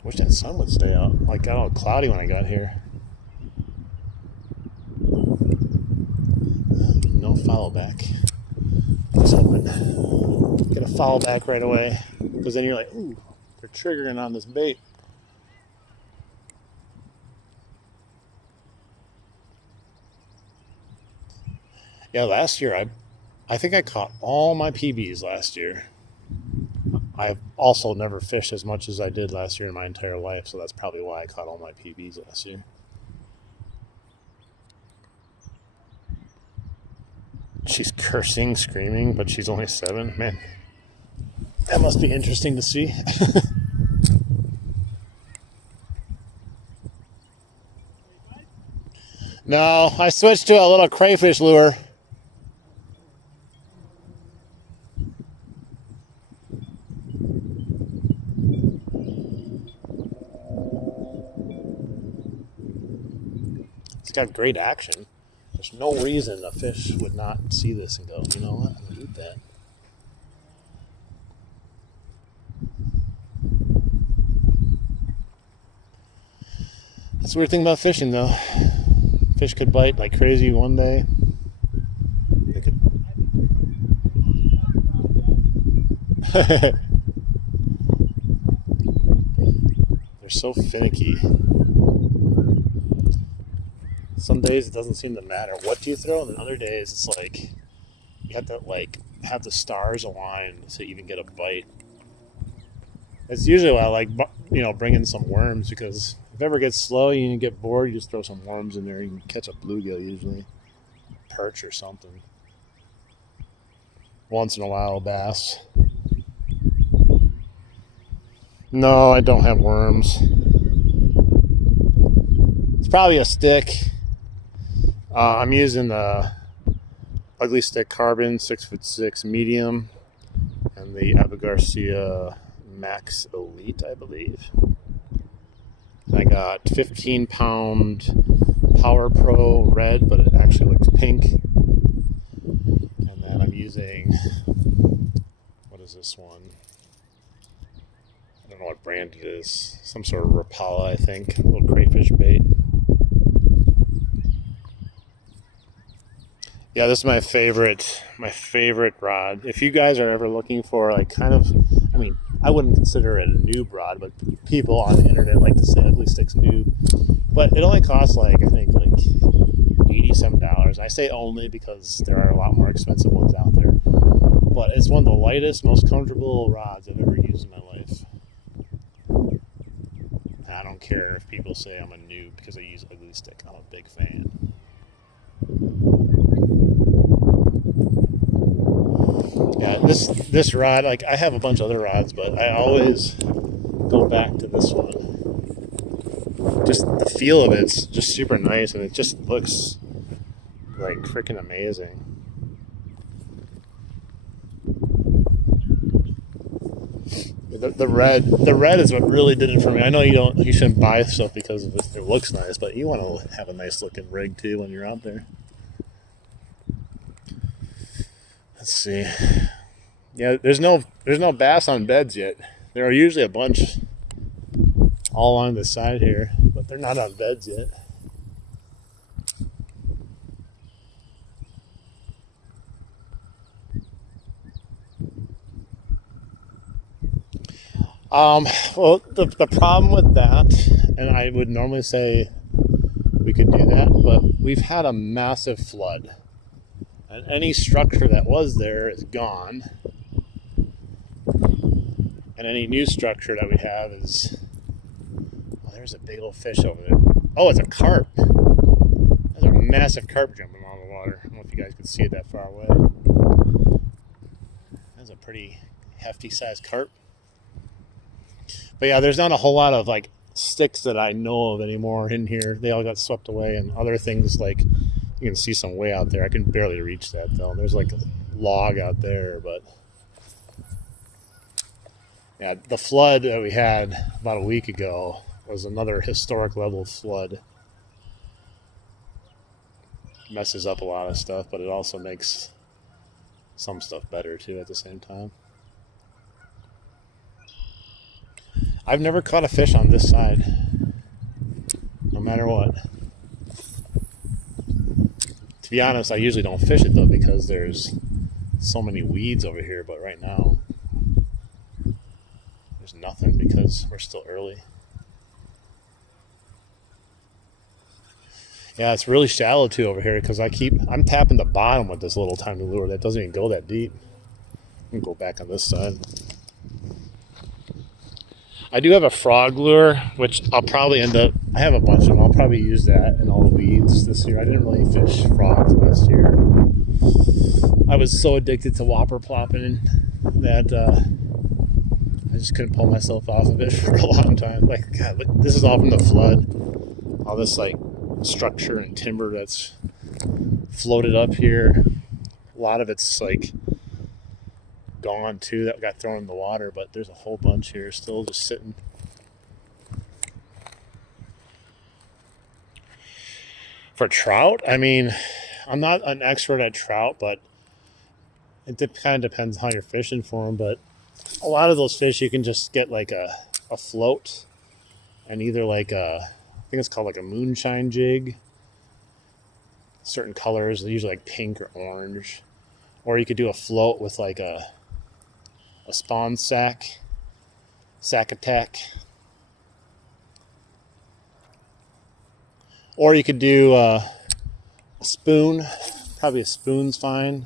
Wish that sun would stay out. Like, got all cloudy when I got here. No follow back. I was hoping get a follow back right away, because then you're like, ooh, they're triggering on this bait. Yeah, last year I think I caught all my PBs last year. I've also never fished as much as I did last year in my entire life, so that's probably why I caught all my PBs last year. She's cursing, screaming, but she's only 7. Man, that must be interesting to see. No, I switched to a little crayfish lure. It's got great action. There's no reason a fish would not see this and go, you know what, I'm going to eat that. That's the weird thing about fishing, though. Fish could bite like crazy one day. They could... They're so finicky. Some days it doesn't seem to matter what you throw, and then other days it's like you have to like have the stars align to even get a bite. It's usually why I like, you know, bringing some worms, because if it ever gets slow, you get bored, you just throw some worms in there. You can catch a bluegill usually, perch or something. Once in a while, a bass. No, I don't have worms. It's probably a stick. I'm using the Ugly Stick Carbon 6'6" medium and the Abu Garcia Max Elite, I believe. I got 15-pound Power Pro red, but it actually looks pink. And then I'm using, what is this one? I don't know what brand it is. Some sort of Rapala, I think. A little crayfish bait. Yeah, this is my favorite rod. If you guys are ever looking for like kind of, I mean, I wouldn't consider it a noob rod, but people on the internet like to say Ugly Stick's noob. But it only costs like, I think like $87. I say only because there are a lot more expensive ones out there. But it's one of the lightest, most comfortable rods I've ever used in my life. And I don't care if people say I'm a noob because I use Ugly Stick. I'm a big fan. Yeah, this rod, like I have a bunch of other rods, but I always go back to this one. Just the feel of it's just super nice, and it just looks like freaking amazing. The red is what really did it for me. I know you shouldn't buy stuff because it looks nice, but you want to have a nice looking rig too when you're out there. Let's see. Yeah, there's no bass on beds yet. There are usually a bunch all along the side here, but they're not on beds yet. Well, the problem with that, and I would normally say we could do that, but we've had a massive flood. And any structure that was there is gone. And any new structure that we have is... Oh, there's a big old fish over there. Oh, it's a carp. There's a massive carp jumping on the water. I don't know if you guys can see it that far away. That's a pretty hefty sized carp. But yeah, there's not a whole lot of like sticks that I know of anymore in here. They all got swept away, and other things like you can see some way out there. I can barely reach that though. There's like a log out there, but yeah, the flood that we had about a week ago was another historic level flood. Messes up a lot of stuff, but it also makes some stuff better too at the same time. I've never caught a fish on this side, no matter what. To be honest, I usually don't fish it though because there's so many weeds over here, but right now there's nothing because we're still early. Yeah, it's really shallow too over here because I'm tapping the bottom with this little tiny lure that doesn't even go that deep. I'm gonna go back on this side. I do have a frog lure, which I'll probably I have a bunch of them. I'll probably use that in all the weeds this year. I didn't really fish frogs last year. I was so addicted to whopper plopping that I just couldn't pull myself off of it for a long time. Like, God, look, this is all from the flood. All this, like, structure and timber that's floated up here. A lot of it's, like, gone too that got thrown in the water, but there's a whole bunch here still just sitting. For trout, I mean, I'm not an expert at trout, but it kind of depends how you're fishing for them. But a lot of those fish you can just get like a float and either like I think it's called like a moonshine jig, certain colors, usually like pink or orange, or you could do a float with like a spawn sack attack, or you could do a spoon. Probably a spoon's fine,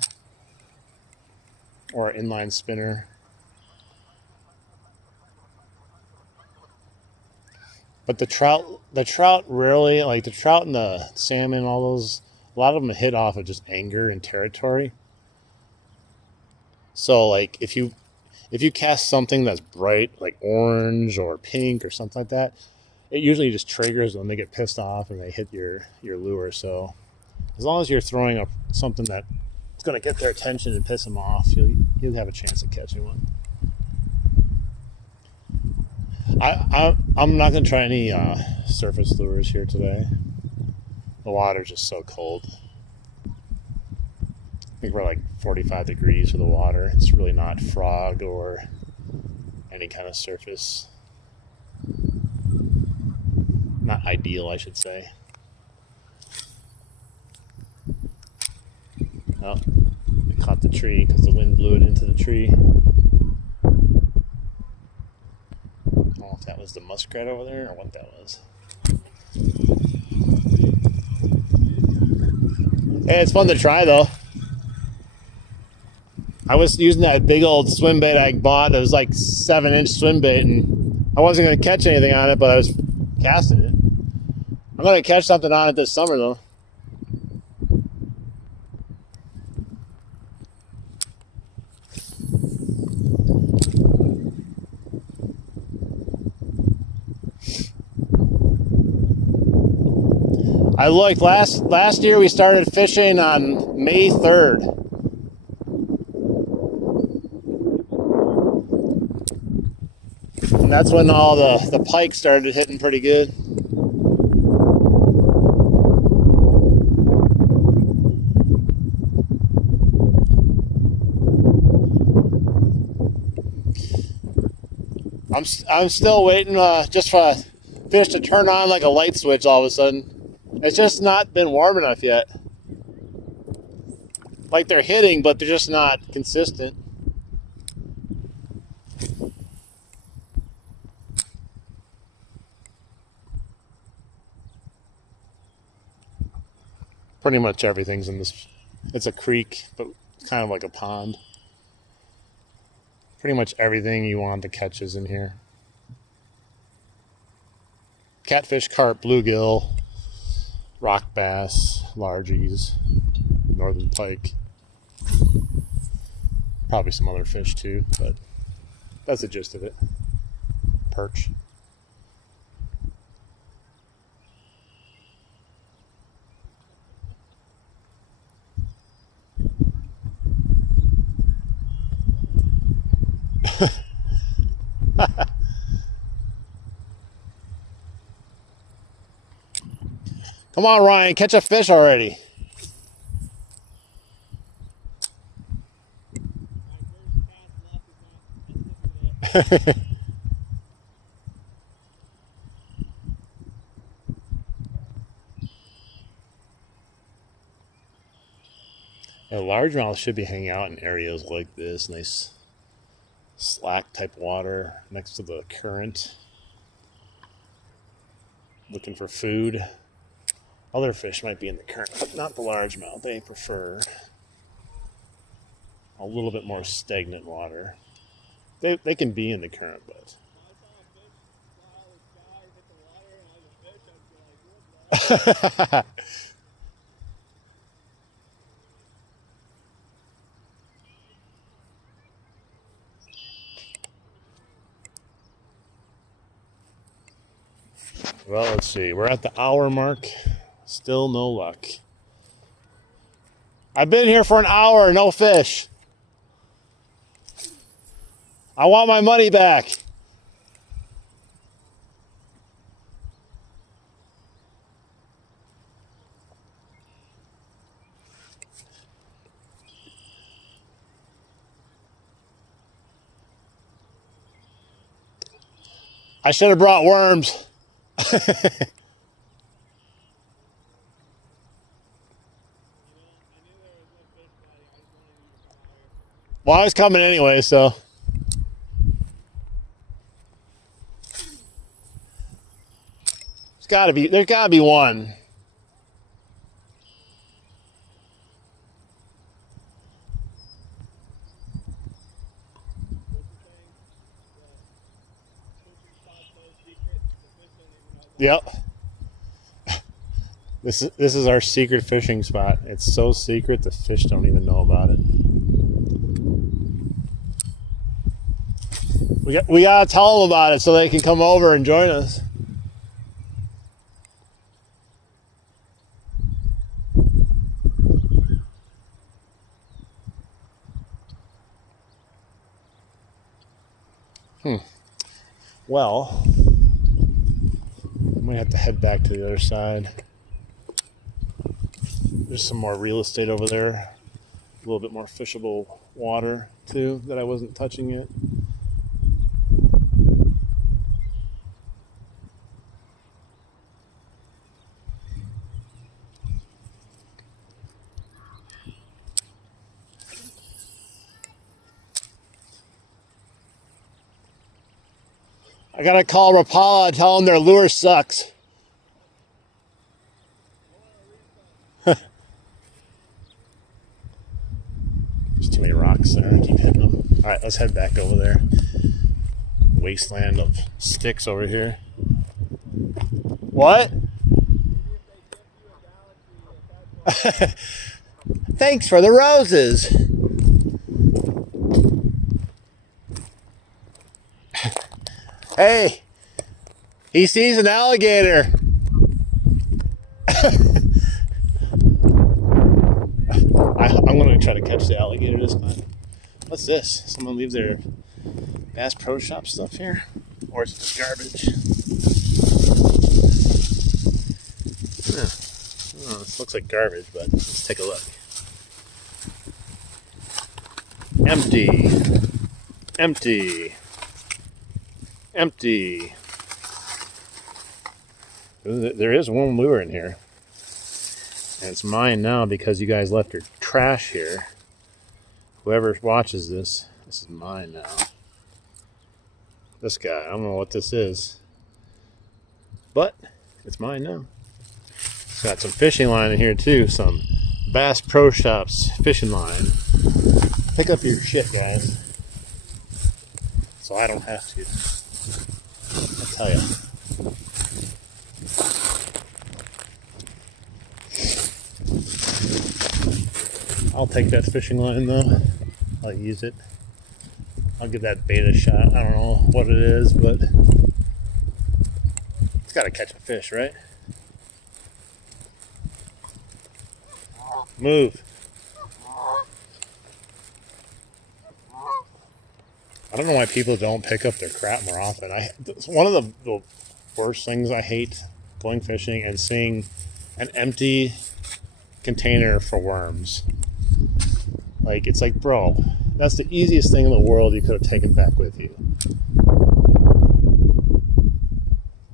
or an inline spinner. But the trout rarely, like the trout and the salmon, all those, a lot of them hit off of just anger and territory. So like if you cast something that's bright, like orange or pink or something like that, it usually just triggers when they get pissed off and they hit your lure. So as long as you're throwing up something that's going to get their attention and piss them off, you'll have a chance of catching one. I'm not going to try any surface lures here today. The water's just so cold. I think we're like 45 degrees for the water. It's really not frog or any kind of surface. Not ideal, I should say. Oh, it caught the tree because the wind blew it into the tree. I don't know if that was the muskrat over there or what that was. Hey, it's fun to try though. I was using that big old swim bait I bought. It was like 7-inch swim bait, and I wasn't going to catch anything on it, but I was casting it. I'm going to catch something on it this summer, though. I looked last year. We started fishing on May 3rd. And that's when all the pike started hitting pretty good. I'm still waiting just for fish to turn on like a light switch all of a sudden. It's just not been warm enough yet. Like they're hitting, but they're just not consistent. Pretty much everything's in this. It's a creek, but kind of like a pond. Pretty much everything you want to catch is in here. Catfish, carp, bluegill, rock bass, largies, northern pike. Probably some other fish too, but that's the gist of it. Perch. Come on, Ryan, catch a fish already. A largemouth should be hanging out in areas like this, nice slack type water next to the current, looking for food. Other fish might be in the current, but not the largemouth. They prefer a little bit more stagnant water. They can be in the current, but well, let's see. We're at the hour mark. Still no luck. I've been here for an hour, no fish. I want my money back. I should have brought worms. Well, I was coming anyway, so. There's gotta be one. Yep. This is our secret fishing spot. It's so secret the fish don't even know about it. We gotta tell them about it so they can come over and join us. Well, I might have to head back to the other side. There's some more real estate over there. A little bit more fishable water too that I wasn't touching yet. I gotta call Rapala and tell them their lure sucks. There's too many rocks there. I keep hitting them. All right, let's head back over there. Wasteland of sticks over here. What? Thanks for the roses. Hey, he sees an alligator. I'm going to try to catch the alligator this time. What's this? Someone leaves their Bass Pro Shop stuff here. Or is it just garbage? Oh, this looks like garbage, but let's take a look. Empty. Empty. Empty. There is one lure in here. And it's mine now because you guys left your trash here. Whoever watches this, this is mine now. This guy, I don't know what this is. But it's mine now. It's got some fishing line in here too. Some Bass Pro Shops fishing line. Pick up your shit, guys. So I don't have to. I'll tell you. I'll take that fishing line though. I'll use it. I'll give that bait a shot. I don't know what it is, but it's got to catch a fish, right? Move. I don't know why people don't pick up their crap more often. It's one of the worst things I hate going fishing and seeing an empty container for worms. Like, it's like, bro, that's the easiest thing in the world you could have taken back with you.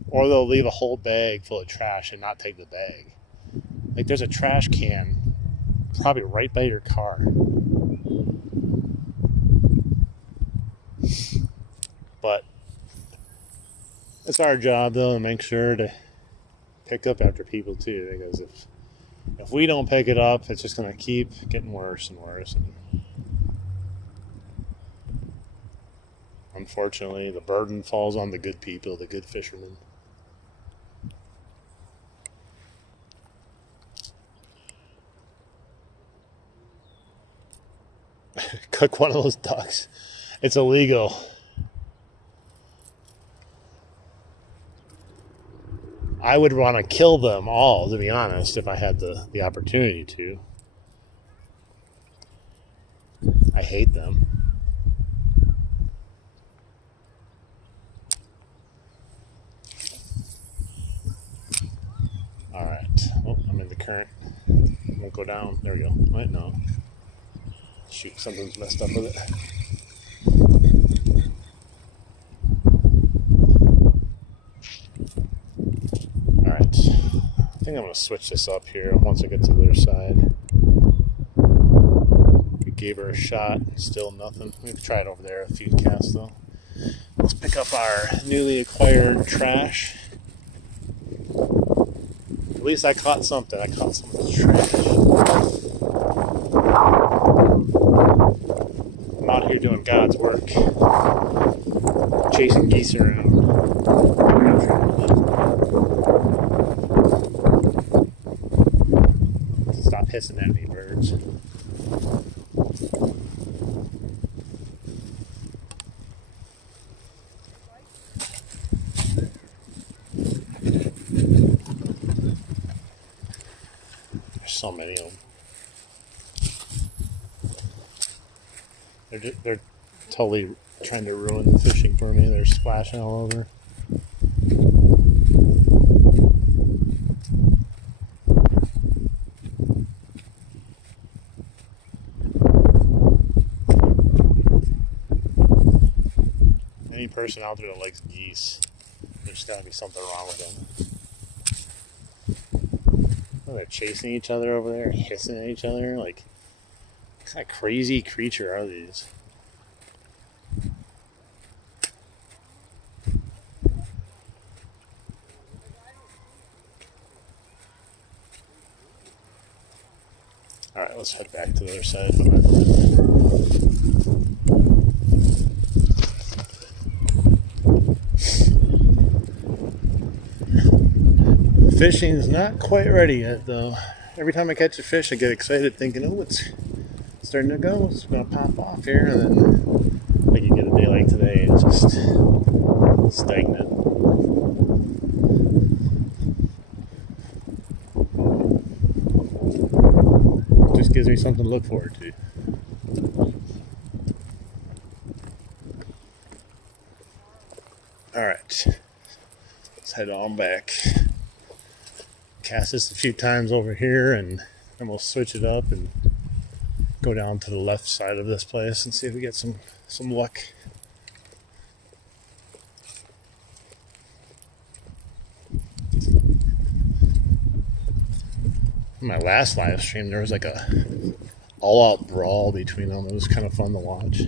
Or they'll leave a whole bag full of trash and not take the bag. Like, there's a trash can probably right by your car. But it's our job, though, to make sure to pick up after people, too. Because if we don't pick it up, it's just going to keep getting worse and worse. And unfortunately, the burden falls on the good people, the good fishermen. Cook one of those ducks. It's illegal. I would want to kill them all, to be honest, if I had the opportunity to. I hate them. Alright. Oh, I'm in the current. Won't go down. There we go. Wait, no. Shoot, something's messed up with it. Alright. I think I'm going to switch this up here once I get to the other side. We gave her a shot. Still nothing. We've tried over there a few casts though. Let's pick up our newly acquired trash. At least I caught something. I caught some of the trash. I'm out here doing God's work. Chasing geese around. Stop hissing at me, birds. There's so many of them. They're totally trying to ruin the fishing for me. They're splashing all over. Any person out there that likes geese, there's got to be something wrong with them. Oh, they're chasing each other over there, hissing at each other. Like, what kind of crazy creature are these? Alright, let's head back to the other side. Fishing's not quite ready yet, though. Every time I catch a fish, I get excited thinking, oh, it's starting to go. It's going to pop off here. And then, like, you get a day like today, it's just stagnant. Just gives me something to look forward to. All right, let's head on back. Cast this a few times over here, and then we'll switch it up and go down to the left side of this place and see if we get some luck. In my last live stream, there was like a all-out brawl between them. It was kind of fun to watch.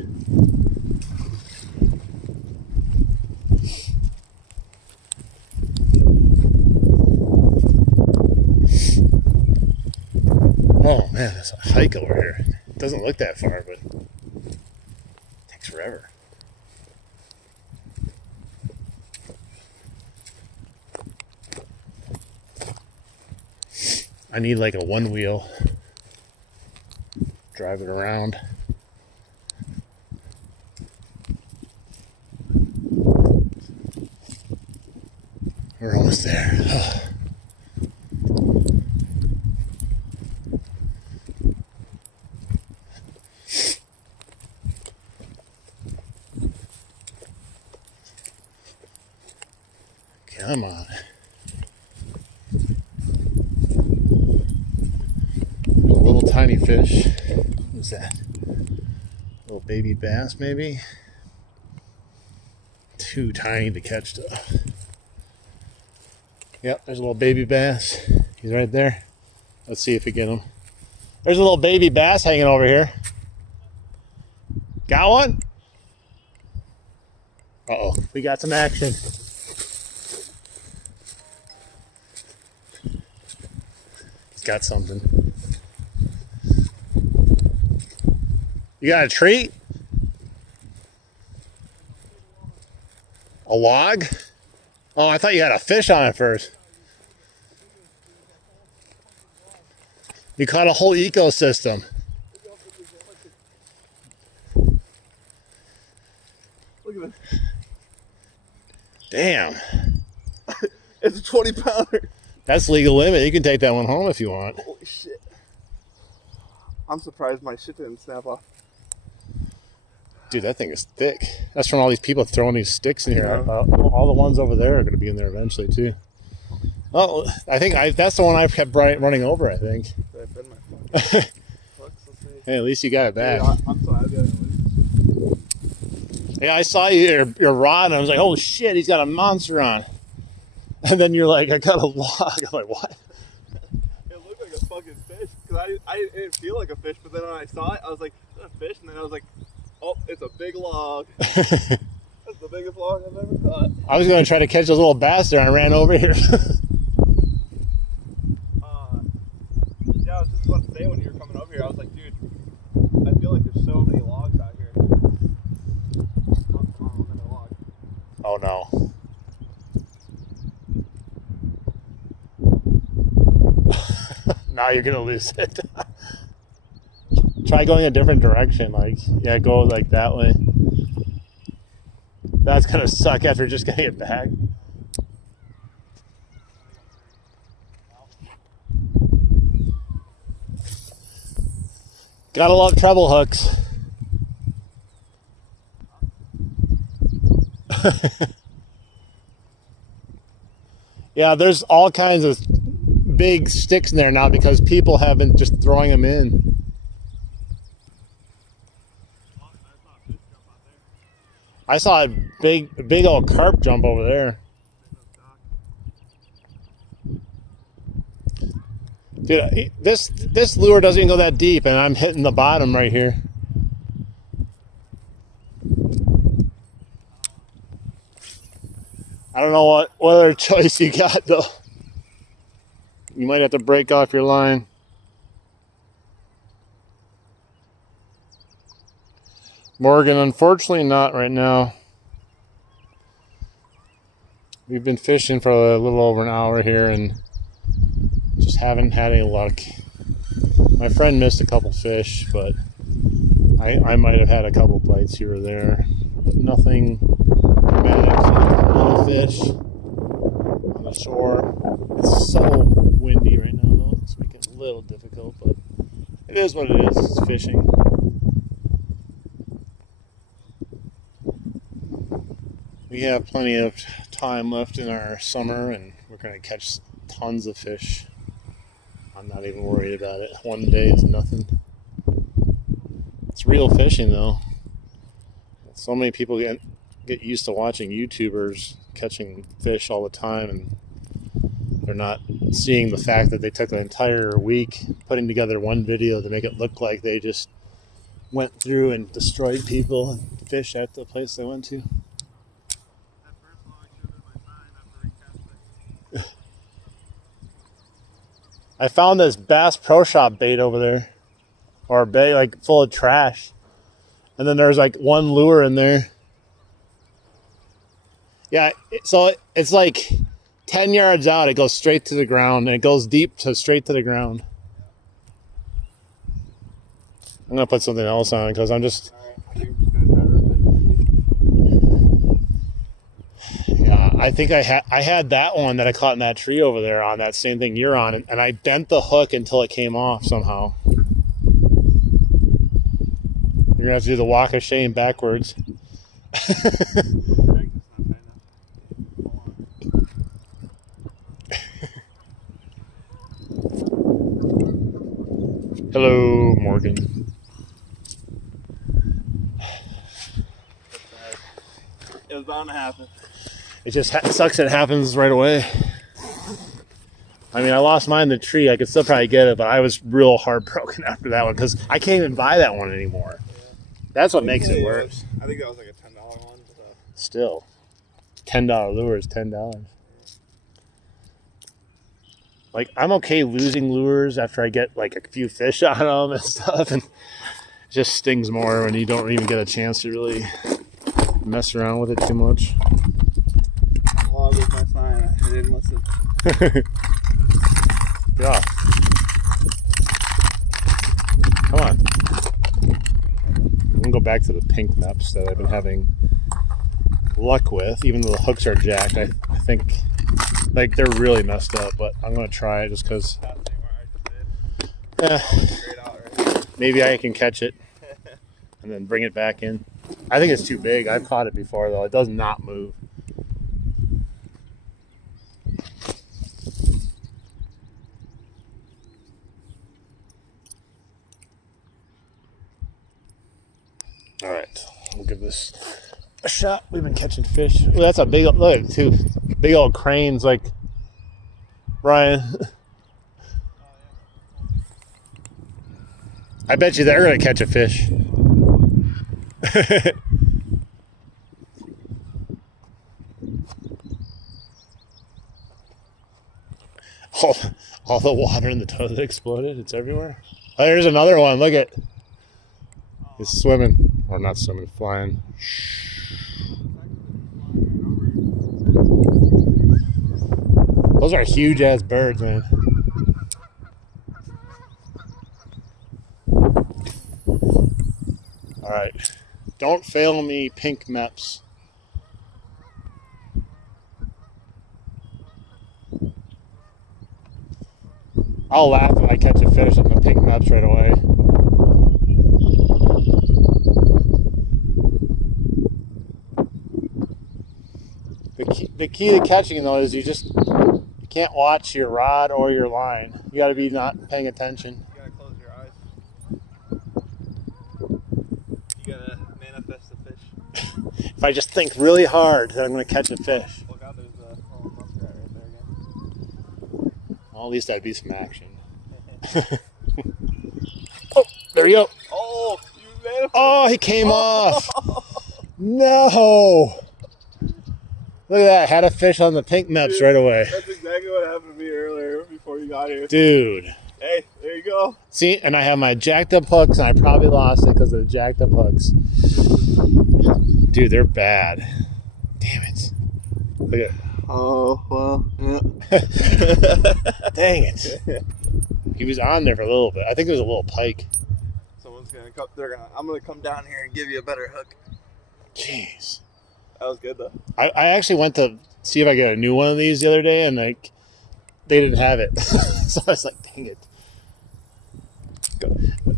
Oh man, there's a hike over here. It doesn't look that far, but it takes forever. I need like a one wheel. Drive it around. We're almost there. Come on. There's a little tiny fish. What's that? Little baby bass, maybe? Too tiny to catch though. Yep, there's a little baby bass. He's right there. Let's see if we get him. There's a little baby bass hanging over here. Got one? Uh-oh, we got some action. He's got something. You got a treat? A log? Oh, I thought you had a fish on it first. You caught a whole ecosystem. Look at this. Damn. It's a 20-pounder. That's legal limit. You can take that one home if you want. Holy shit. I'm surprised my shit didn't snap off. Dude, that thing is thick. That's from all these people throwing these sticks in here. Yeah. All the ones over there are going to be in there eventually, too. Oh, I think that's the one I've kept running over, I think. Hey, at least you got it back. Yeah, I'm sorry. I got it. Yeah, I saw your rod, and I was like, oh, shit, he's got a monster on. And then you're like, I got a log. I'm like, what? It looked like a fucking fish. Because I didn't feel like a fish, but then when I saw it, I was like, is that a fish? And then I was like, oh, it's a big log. That's the biggest log I've ever caught. I was going to try to catch those little bass there, and I ran over here. Yeah, I was just about to say when you were coming over here, I was like, dude, I feel like there's so many logs out here. Another log. Oh, no. Now you're going to lose it. Try going a different direction. Like, yeah, go like that way. That's going to suck after just getting it back. Gotta love treble hooks. Yeah, there's all kinds of big sticks in there now because people have been just throwing them in. I saw a big old carp jump over there. Dude, this lure doesn't even go that deep, and I'm hitting the bottom right here. I don't know what other choice you got, though. You might have to break off your line. Morgan, unfortunately not right now. We've been fishing for a little over an hour here and just haven't had any luck. My friend missed a couple fish, but I might have had a couple bites here or there, but nothing dramatic. Little fish on the shore. It's so windy right now, though. It's making it a little difficult, but it is what it is. It's fishing. We have plenty of time left in our summer, and we're going to catch tons of fish. I'm not even worried about it. One day is nothing. It's real fishing, though. So many people get used to watching YouTubers catching fish all the time, and they're not seeing the fact that they took an entire week putting together one video to make it look like they just went through and destroyed people and fish at the place they went to. I found this Bass Pro Shop bait over there, or a bait like full of trash, and then there's like one lure in there. Yeah, so it's like 10 yards out, it goes straight to the ground, and it goes deep to straight to the ground. I'm gonna put something else on because I'm just. Yeah, I think I had that one that I caught in that tree over there on that same thing you're on, and I bent the hook until it came off somehow. You're gonna have to do the walk of shame backwards. Hello, Morgan. It was bound to happen. It just sucks it happens right away. I mean, I lost mine in the tree. I could still probably get it, but I was real heartbroken after that one because I can't even buy that one anymore. Yeah. That's what makes it worse. I think that was like a $10 one. But, still, $10 lure is $10. Like, I'm okay losing lures after I get like a few fish on them and stuff, and it just stings more when you don't even get a chance to really mess around with it too much. Well, with my sign, I didn't listen. Yeah. Come on. I'm gonna go back to the pink maps that I've been having luck with, even though the hooks are jacked. I think like they're really messed up, but I'm gonna try it just because. Yeah. Maybe I can catch it and then bring it back in. I think it's too big. I've caught it before though. It does not move. All right, we'll give this a shot. We've been catching fish. Well, that's a big, look at two big old cranes like Ryan. I bet you they're gonna catch a fish. all the water in the toilet exploded. It's everywhere. Oh, there's another one. Look at. He's swimming. Or not swimming, flying. Those are huge ass birds, man. Alright. Don't fail me, pink meps. I'll laugh if I catch a fish on the pink meps right away. The key to catching though is you can't watch your rod or your line. You got to be not paying attention. You gotta close your eyes. You gotta manifest the fish. If I just think really hard, then I'm going to catch a fish. Look out, there's a little muskrat right there again. Well, at least that'd be some action. Oh, there you go. Oh, you manifested. Oh, he came off. No. Look at that. Had a fish on the pink meps right away. That's exactly what happened to me earlier before you got here. Dude. Hey, there you go. See, and I have my jacked up hooks, and I probably lost it because of the jacked up hooks. Dude, they're bad. Damn it. Look at it. Oh, well, yeah. Dang it. He was on there for a little bit. I think it was a little pike. Someone's gonna come. I'm gonna come down here and give you a better hook. Jeez. That was good though. I actually went to see if I got a new one of these the other day, and like they didn't have it. So I was like, dang it.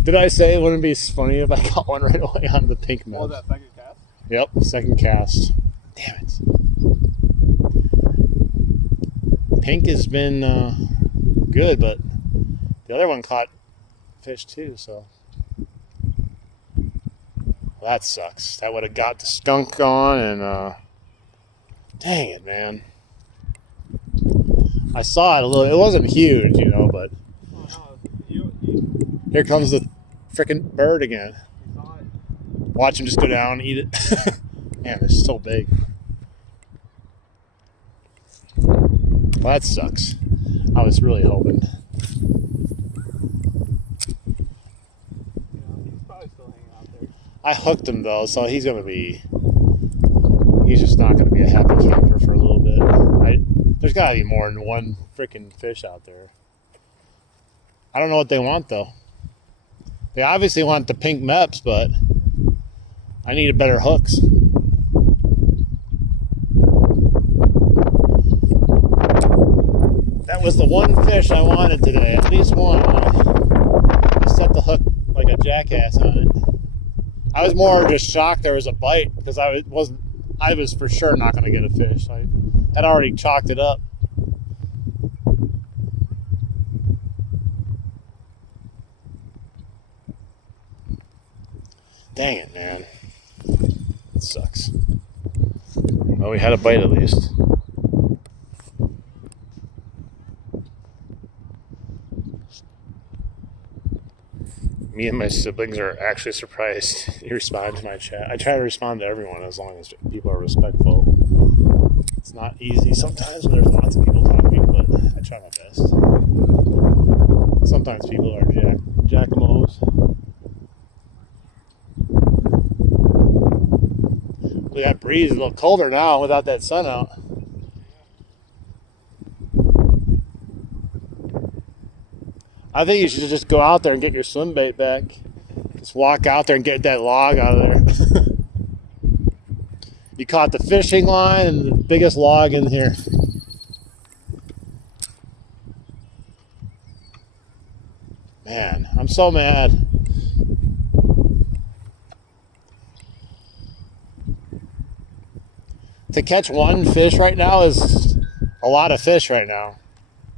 Did I say it wouldn't be funny if I got one right away on the pink map? Oh, that second cast? Yep, second cast. Damn it. Pink has been good, but the other one caught fish too, so. Well, that sucks. That would have got the skunk on, and dang it, man. I saw it a little. It wasn't huge, you know, but Oh, no. here comes the freaking bird again. You saw it. Watch him just go down and eat it. Man, they're so big. Well, that sucks. I was really hoping. He's probably still hanging out there. I hooked him though, so he's just not gonna be a happy camper for a little bit. There's gotta be more than one freaking fish out there. I don't know what they want though. They obviously want the pink meps, but I need better hooks. That was the one fish I wanted today, at least one. I set the hook like a jackass on it. I was more just shocked there was a bite because I was for sure not going to get a fish. I had already chalked it up. Dang it, man. It sucks. Well, we had a bite at least. Me and my siblings are actually surprised you respond to my chat. I try to respond to everyone as long as people are respectful. It's not easy sometimes when there's lots of people talking, but I try my best. Sometimes people are jackamos. We got breeze, a little colder now without that sun out. I think you should just go out there and get your swim bait back. Just walk out there and get that log out of there. You caught the fishing line and the biggest log in here. Man, I'm so mad. To catch one fish right now is a lot of fish right now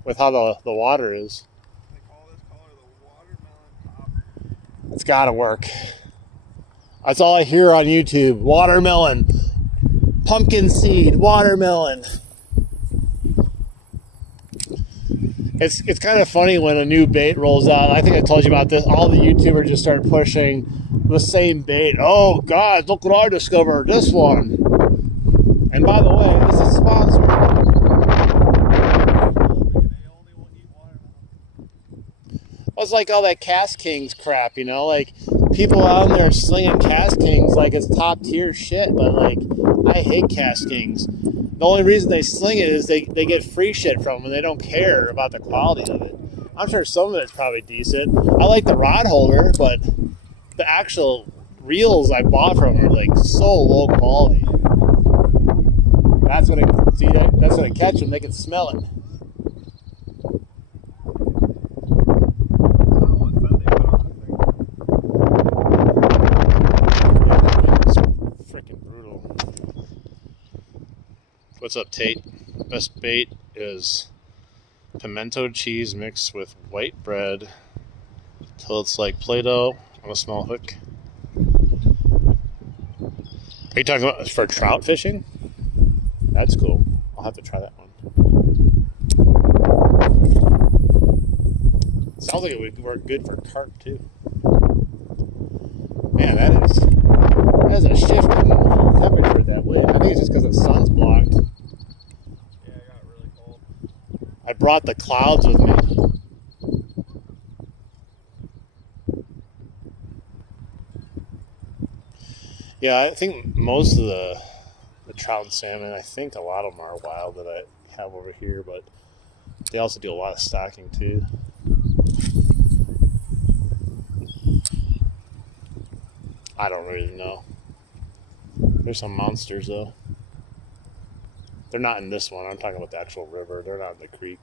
with how the water is. They call this color the watermelon top. It's gotta work. That's all I hear on YouTube. Watermelon. Pumpkin seed. Watermelon. It's kind of funny when a new bait rolls out. I think I told you about this. All the YouTubers just start pushing the same bait. Oh, God, look what I discovered. This one. And by the way, this is sponsored. It's like all that Cast Kings crap, you know? Like, people out there slinging Cast Kings like it's top tier shit, but, like, I hate Cast Kings. The only reason they sling it is they get free shit from them and they don't care about the quality of it. I'm sure some of it's probably decent. I like the rod holder, but the actual reels I bought from them are, like, so low quality. That's when that's when it catch them. They can smell it. What's up, Tate? Best bait is pimento cheese mixed with white bread till it's like Play-Doh on a small hook. Are you talking about for trout fishing? That's cool. I'll have to try that one. Sounds like it would work good for carp too. Man, that is a shift in temperature that way. I think it's just because the sun's blocked. Yeah, it got really cold. I brought the clouds with me. Yeah, I think most of the trout and salmon, I think a lot of them are wild that I have over here, but they also do a lot of stocking too. I don't really know. There's some monsters though. They're not in this one. I'm talking about the actual river. They're not in the creek.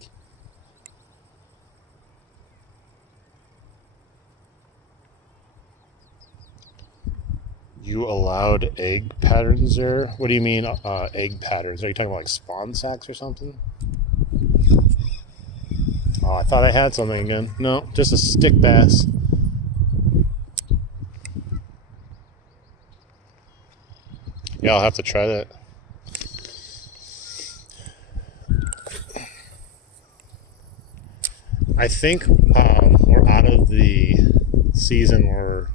You allowed egg patterns there? What do you mean egg patterns? Are you talking about like spawn sacks or something? Oh, I thought I had something again. No, just a stick bass. Yeah, I'll have to try that. I think we're out of the season where,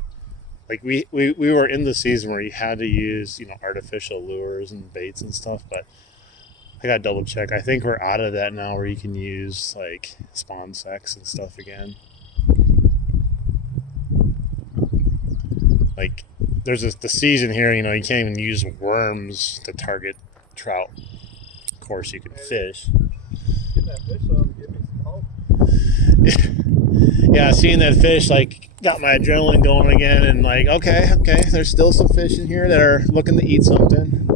like, we were in the season where you had to use, artificial lures and baits and stuff, but I gotta double check. I think we're out of that now where you can use, like, spawn sacks and stuff again. Like, there's the season here, you can't even use worms to target trout. Of course, you can fish. Get that fish up and give me some hope. Yeah, seeing that fish, like, got my adrenaline going again, and like, okay, there's still some fish in here that are looking to eat something.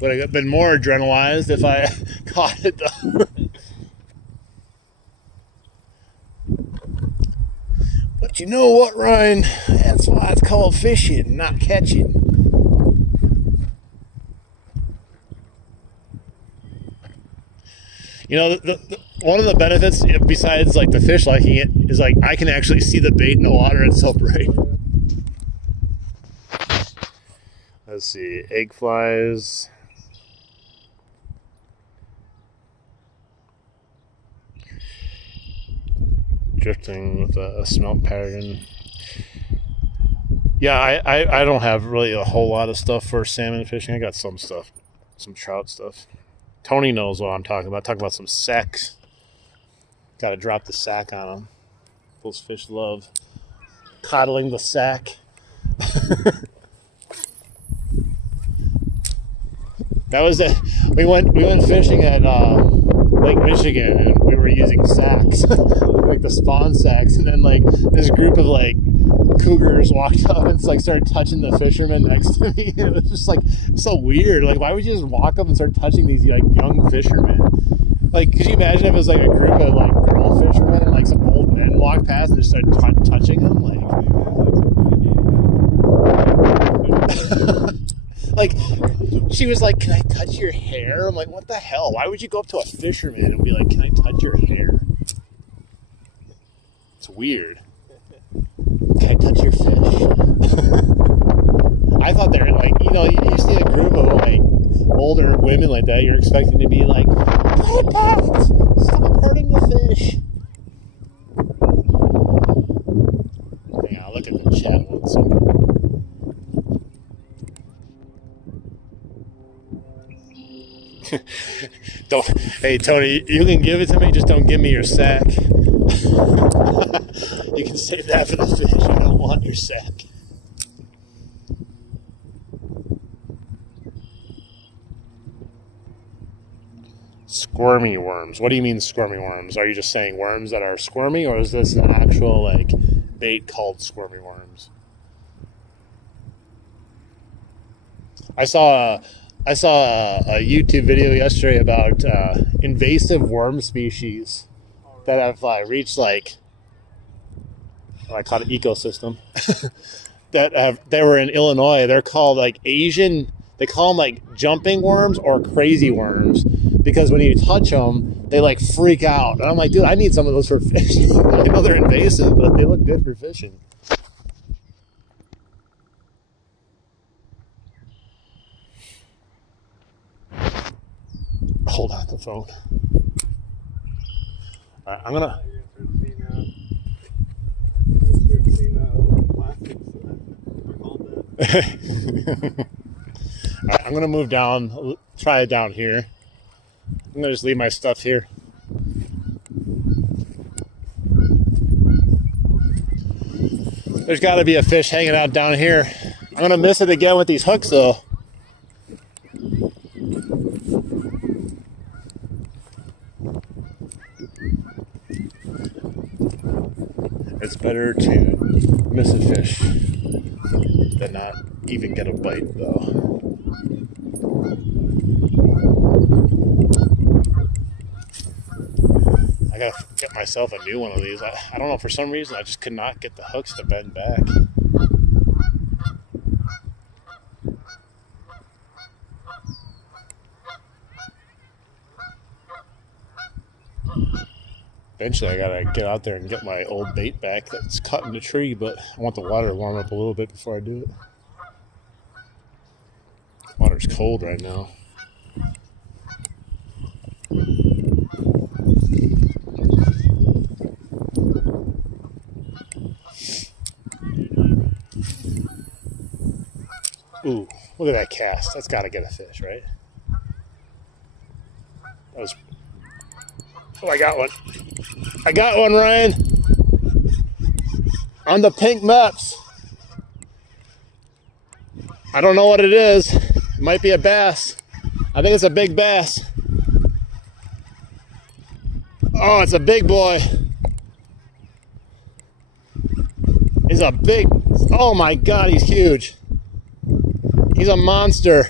Would I have been more adrenalized if I caught it, though. But you know what, Ryan? That's why it's called fishing, not catching. One of the benefits, besides like the fish liking it, is like I can actually see the bait in the water. It's so bright. Let's see, egg flies. Drifting with a smelt pattern. Yeah, I don't have really a whole lot of stuff for salmon fishing. I got some stuff, some trout stuff. Tony knows what I'm talking about. Talking about some sacks. Got to drop the sack on them. Those fish love coddling the sack. That was it. We went fishing at Lake Michigan, and we were using sacks, like the spawn sacks, and then like this group of like cougars walked up and like started touching the fishermen next to me. It was just like so weird. Like, why would you just walk up and start touching these like young fishermen? Like, could you imagine if it was like a group of like girl fishermen and like some old men walked past and just started touching them? Like, she was like, "Can I touch your hair?" I'm like, "What the hell? Why would you go up to a fisherman and be like, 'Can I touch your hair?'" It's weird. Can I touch your fish? I thought they were like, you see a group of like older women like that, you're expecting to be like, "Hey, Pat, stop hurting the fish." Hang on, I'll look at the chat 1 second. Hey Tony, you can give it to me, just don't give me your sack. You can save that for the fish. I don't want your sack. Squirmy worms. What do you mean squirmy worms? Are you just saying worms that are squirmy, or is this an actual like bait called squirmy worms? I saw a YouTube video yesterday about invasive worm species that have reached like, I call it ecosystem. They were in Illinois. They're called like Asian. They call them like jumping worms or crazy worms because when you touch them, they like freak out. And I'm like, dude, I need some of those for fishing. I know they're invasive, but they look good for fishing. Hold on the phone. All right, I'm gonna. All right, I'm gonna move down. Try it down here. I'm gonna just leave my stuff here. There's got to be a fish hanging out down here. I'm gonna miss it again with these hooks, though. It's better to miss a fish than not even get a bite, though. I gotta get myself a new one of these. I don't know, for some reason I just could not get the hooks to bend back. Eventually I gotta get out there and get my old bait back that's cut in the tree, but I want the water to warm up a little bit before I do it. Water's cold right now. Ooh, look at that cast. That's got to get a fish, right? That was... Oh, I got one. I got one, Ryan. On the pink maps. I don't know what it is. It might be a bass. I think it's a big bass. Oh, it's a big boy. He's a big... Oh my God, he's huge. He's a monster.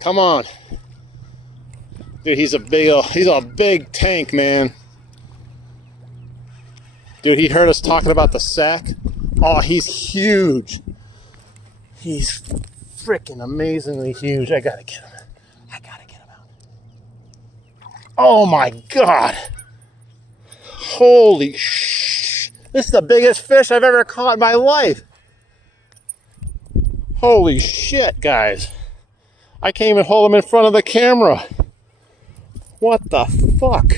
Come on. Dude, he's a big tank, man. Dude, he heard us talking about the sack. Oh, he's huge. He's freaking amazingly huge. I gotta get him. I gotta get him out. Oh my God. Holy sh! This is the biggest fish I've ever caught in my life. Holy shit, guys. I can't even hold him in front of the camera. What the fuck?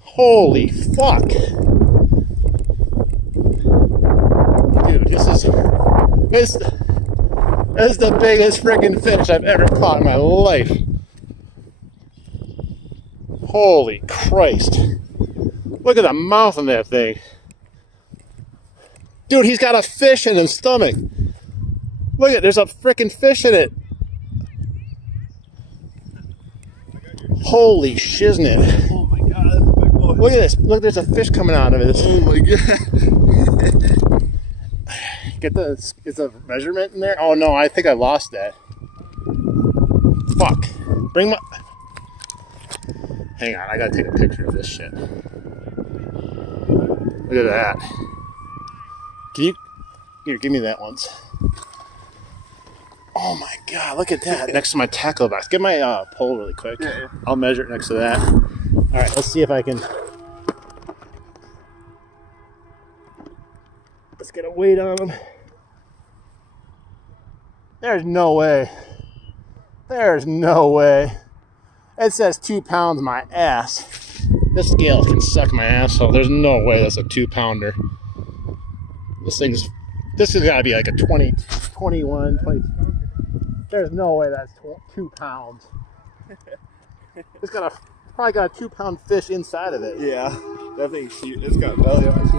Holy fuck. Dude, this is the biggest freaking fish I've ever caught in my life. Holy Christ. Look at the mouth on that thing. Dude, he's got a fish in his stomach. Look at, there's a freaking fish in it. Holy shiznit. Oh my God, that's a big boy. Look at this. Look, there's a fish coming out of it. Oh my God. Get the, is the measurement in there? Oh no, I think I lost that. Fuck. Bring my... Hang on, I gotta take a picture of this shit. Look at that. Can you... Here, give me that once. Oh my God, look at that. Next to my tackle box. Get my pole really quick. Yeah. I'll measure it next to that. Alright, let's see if I can... Let's get a weight on him. There's no way. There's no way. It says 2 pounds my ass. This scale can suck my asshole. There's no way that's a 2-pounder. This has got to be like a 20, 21, 20. There's no way that's 2 pounds. It's probably got a 2-pound fish inside of it. Yeah, that thing's huge. It's got belly on it.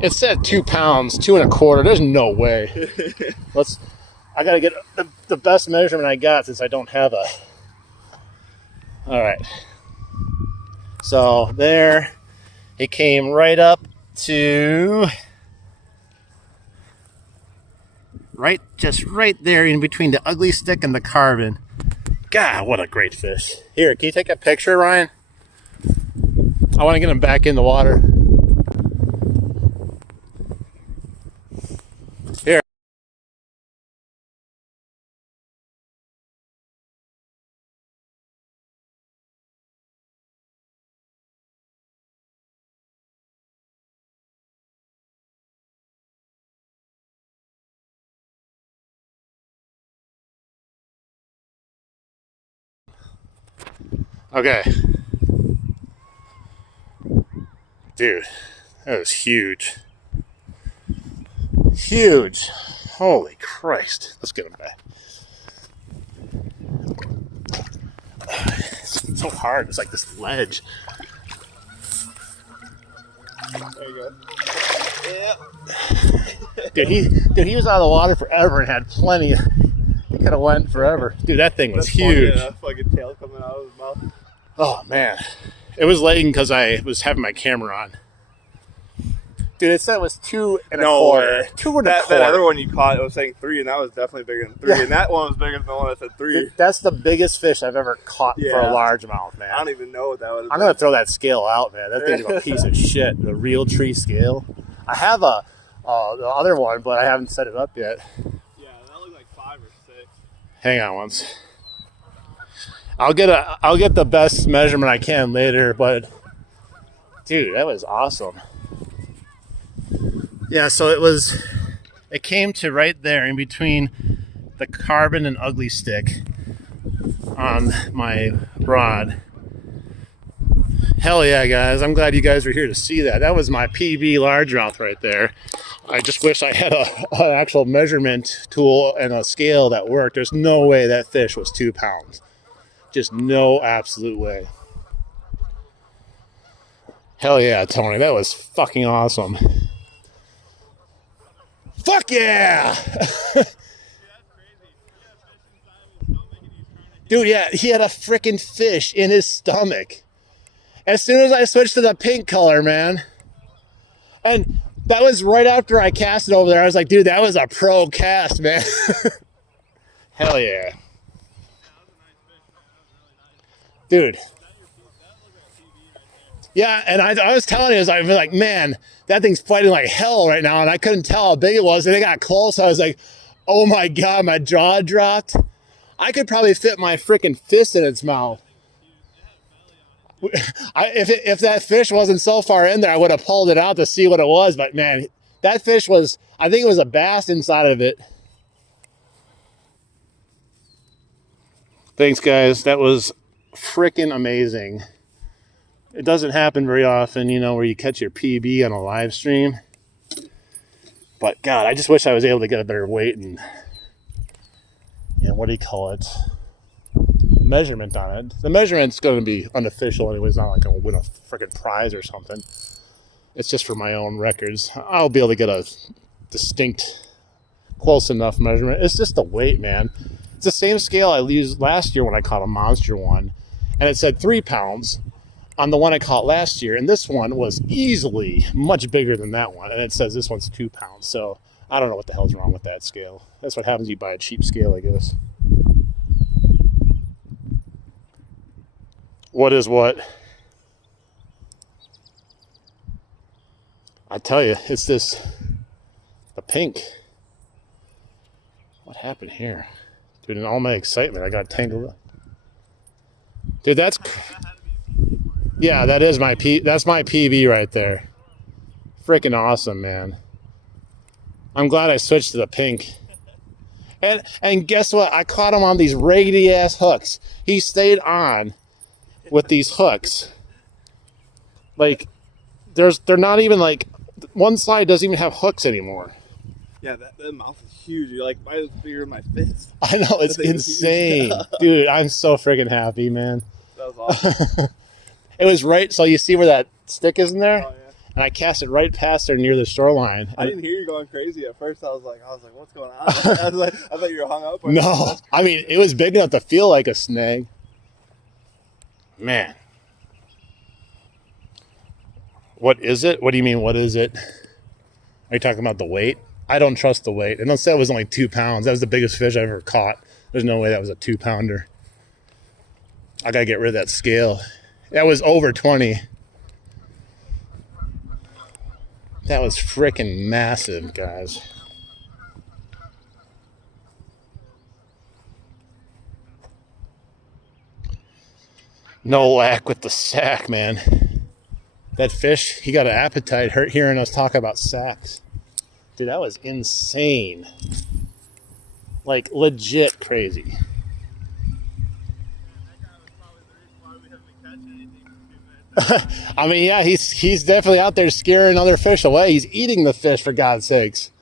It said 2 pounds, 2 1/4. There's no way. I gotta get the best measurement I got since I don't have a. All right. So there, he came right up to just right there in between the ugly stick and the carbon. God, what a great fish. Here, can you take a picture, Ryan? I want to get him back in the water. Here. Okay. Dude, that was huge. Huge. Holy Christ. Let's get him back. It's so hard. It's like this ledge. There you go. Yeah. Dude, he was out of the water forever and had plenty. He could have went forever. Dude, that thing was That's funny, huge. yeah, fucking tail coming out of his mouth. Oh man, it was lagging because I was having my camera on. Dude, it said it was 2 and No a quarter. way. 2 and a That quarter. other one you caught, it was saying 3, and that was definitely bigger than 3. Yeah. And that one was bigger than the one that said 3. That's the biggest fish I've ever caught for a Yeah. largemouth, man. I don't even know what that was. I'm going to throw that scale out, man. That thing's a piece of shit. The real tree scale. I have the other one, but I haven't set it up yet. Yeah, that looked like 5 or 6. Hang on once. I'll get the best measurement I can later, but dude, that was awesome. Yeah, so it came to right there in between the carbon and ugly stick on my rod. Hell yeah, guys. I'm glad you guys were here to see that. That was my PB largemouth right there. I just wish I had an actual measurement tool and a scale that worked. There's no way that fish was 2 pounds. Just no absolute way. Hell yeah, Tony. That was fucking awesome. Fuck yeah! Dude, yeah, he had a freaking fish in his stomach. As soon as I switched to the pink color, man. And that was right after I cast it over there. I was like, dude, that was a pro cast, man. Hell yeah. Dude. Yeah, and I was telling you, I was like, man, that thing's fighting like hell right now, and I couldn't tell how big it was, and it got close. I was like, oh my God, my jaw dropped. I could probably fit my freaking fist in its mouth. If that fish wasn't so far in there, I would have pulled it out to see what it was, but man, that fish was, I think it was a bass inside of it. Thanks, guys. That was freaking amazing. It doesn't happen very often, you know, where you catch your PB on a live stream. But God, I just wish I was able to get a better weight and what do you call it? Measurement on it. The measurement's going to be unofficial anyway. It's not like I'm going to win a freaking prize or something. It's just for my own records. I'll be able to get a distinct, close enough measurement. It's just the weight, man. It's the same scale I used last year when I caught a monster one, and it said 3 pounds on the one I caught last year, and this one was easily much bigger than that one, and it says this one's 2 pounds. So I don't know what the hell's wrong with that scale. That's what happens when you buy a cheap scale, I guess. What is what? I tell you, it's the pink. What happened here? Dude, in all my excitement, I got tangled up. Dude, that's... Yeah, that is that's my PB right there. Freaking awesome, man. I'm glad I switched to the pink. And guess what? I caught him on these raggedy ass hooks. He stayed on with these hooks. Like, they're not even like, one side doesn't even have hooks anymore. Yeah, that mouth is huge. You're like, mine is bigger than my fist. I know, it's insane. Dude, I'm so freaking happy, man. That was awesome. It was right, so you see where that stick is in there? Oh, yeah. And I cast it right past there near the shoreline. I didn't hear you going crazy at first. I was like, what's going on? I thought you were hung up. No, I mean, it was big enough to feel like a snag. Man. What is it? What do you mean, what is it? Are you talking about the weight? I don't trust the weight. And let's say it was only 2 pounds. That was the biggest fish I ever caught. There's no way that was a 2-pounder. I gotta get rid of that scale. That was over 20. That was freaking massive, guys. No lack with the sack, man. That fish, he got an appetite hurt hearing us talk about sacks. Dude, that was insane. Like, legit crazy. I mean, yeah, he's definitely out there scaring other fish away. He's eating the fish, for God's sakes.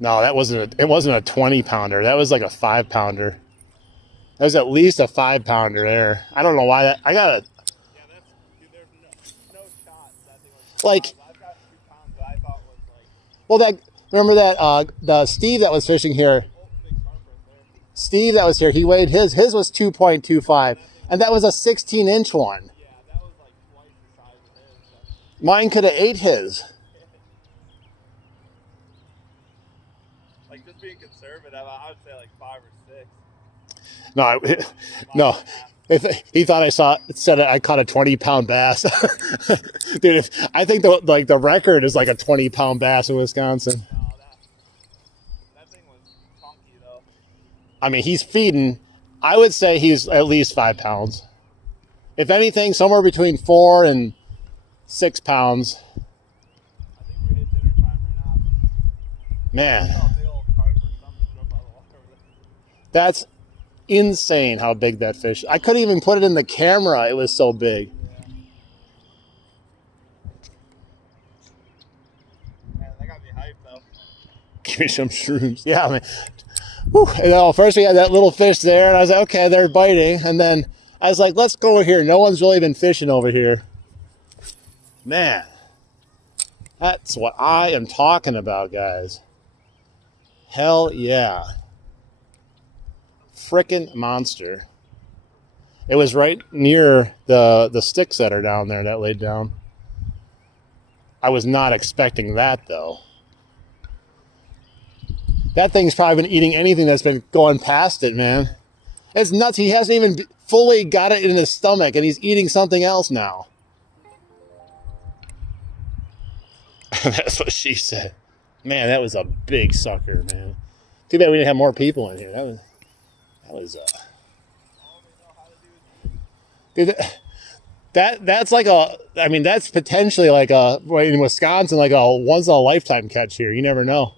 No, it wasn't a 20-pounder. That was like a 5-pounder. That was at least a 5-pounder there. I don't know why that. I got a. Yeah, there's no shot that thing was. Like. I've got 2 pounds that I thought was like. Well, remember that the Steve that was fishing here. Steve that was here, he weighed his was 2.25, and that was a 16-inch one. Yeah, that was like Mine could have ate his. Like, just being conservative, I would say like 5 or 6. No, no. If he thought I caught a 20-pound bass, dude. I think the record is like a 20-pound bass in Wisconsin. No, that thing was funky though. I mean, he's feeding. I would say he's at least 5 pounds. If anything, somewhere between 4 and 6 pounds. I think we're hitting dinner time right now. Man, I saw a big old carp or something jump out of the water over there. that's insane how big that fish. I couldn't even put it in the camera. It was so big. Man, that got me hyped though. Give me some shrooms. Yeah, man. Whew. And, first we had that little fish there, and I was like, okay, they're biting. And then I was like, let's go over here. No one's really been fishing over here. Man, that's what I am talking about, guys. Hell yeah. Frickin' monster. It was right near the sticks that are down there that laid down. I was not expecting that, though. That thing's probably been eating anything that's been going past it, man. It's nuts. He hasn't even fully got it in his stomach, and he's eating something else now. That's what she said. Man, that was a big sucker, man. Too bad we didn't have more people in here. That was dude, that's like I mean, that's potentially like in Wisconsin, like a once in a lifetime catch here. You never know.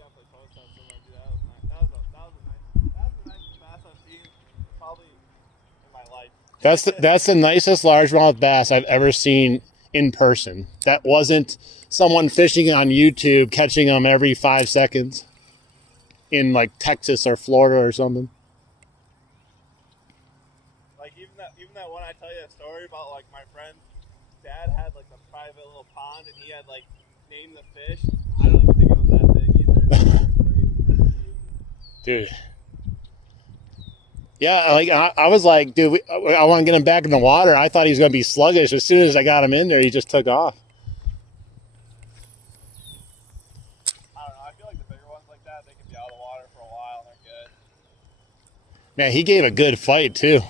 That's the nicest largemouth bass I've ever seen in person. That wasn't someone fishing on YouTube catching them every 5 seconds in like Texas or Florida or something. Like even that one I tell you a story about, like my friend's dad had like a private little pond and he had like named the fish. I don't even think it was that big either. Dude. Yeah, like I was like, dude, I want to get him back in the water. I thought he was going to be sluggish. As soon as I got him in there, he just took off. I don't know. I feel like the bigger ones like that, they can be out of the water for a while and they're good. Man, he gave a good fight too.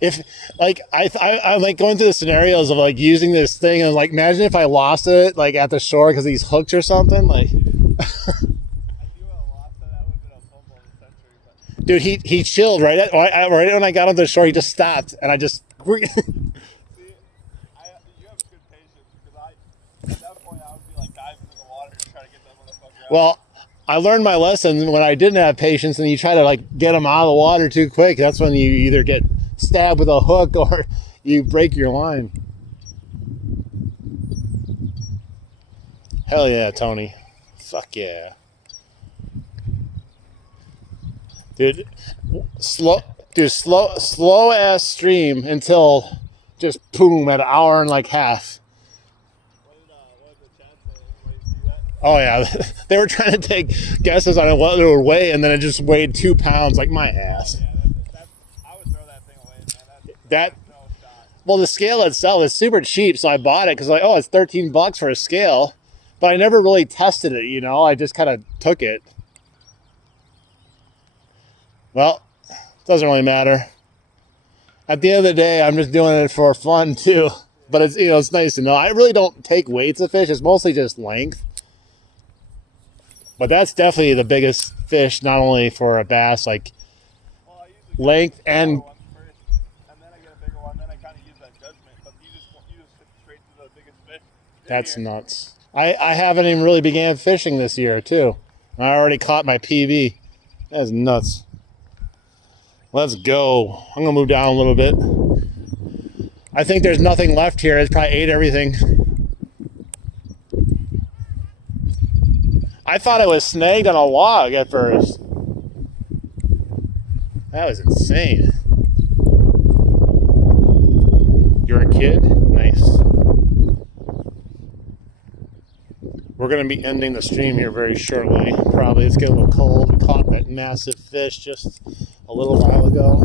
If like I'm like going through the scenarios of like using this thing and like imagine if I lost it like at the shore because these hooks or something like. Dude, he chilled right when I got on the shore. He just stopped, and I just. See, you have good patience because at that point I would be like diving in the water and try to get that motherfucker out. Well, I learned my lesson when I didn't have patience, and you try to like get them out of the water too quick. That's when you either get stabbed with a hook or you break your line. Hell yeah, Tony! Fuck yeah. Dude, slow ass stream until just boom at an hour and like half. What did the chat say? Everybody see that? Oh yeah, they were trying to take guesses on what it would weigh, and then it just weighed 2 pounds, like my ass. Yeah, I would throw that thing away, man. That's no shot. Well, the scale itself is super cheap, so I bought it because like, oh, it's $13 for a scale, but I never really tested it. You know, I just kind of took it. Well, doesn't really matter. At the end of the day, I'm just doing it for fun too. But it's it's nice to know. I really don't take weights of fish. It's mostly just length. But that's definitely the biggest fish, not only for a bass, like length and. First, and then I get a bigger one. Then I kind of use that judgment. But you just hit straight to the biggest fish. That's nuts. I haven't even really began fishing this year too. I already caught my PB. That's nuts. Let's go. I'm going to move down a little bit. I think there's nothing left here. It's probably ate everything. I thought it was snagged on a log at first. That was insane. You're a kid? Nice. We're going to be ending the stream here very shortly. Probably. It's getting a little cold. We caught that massive fish just a little while ago.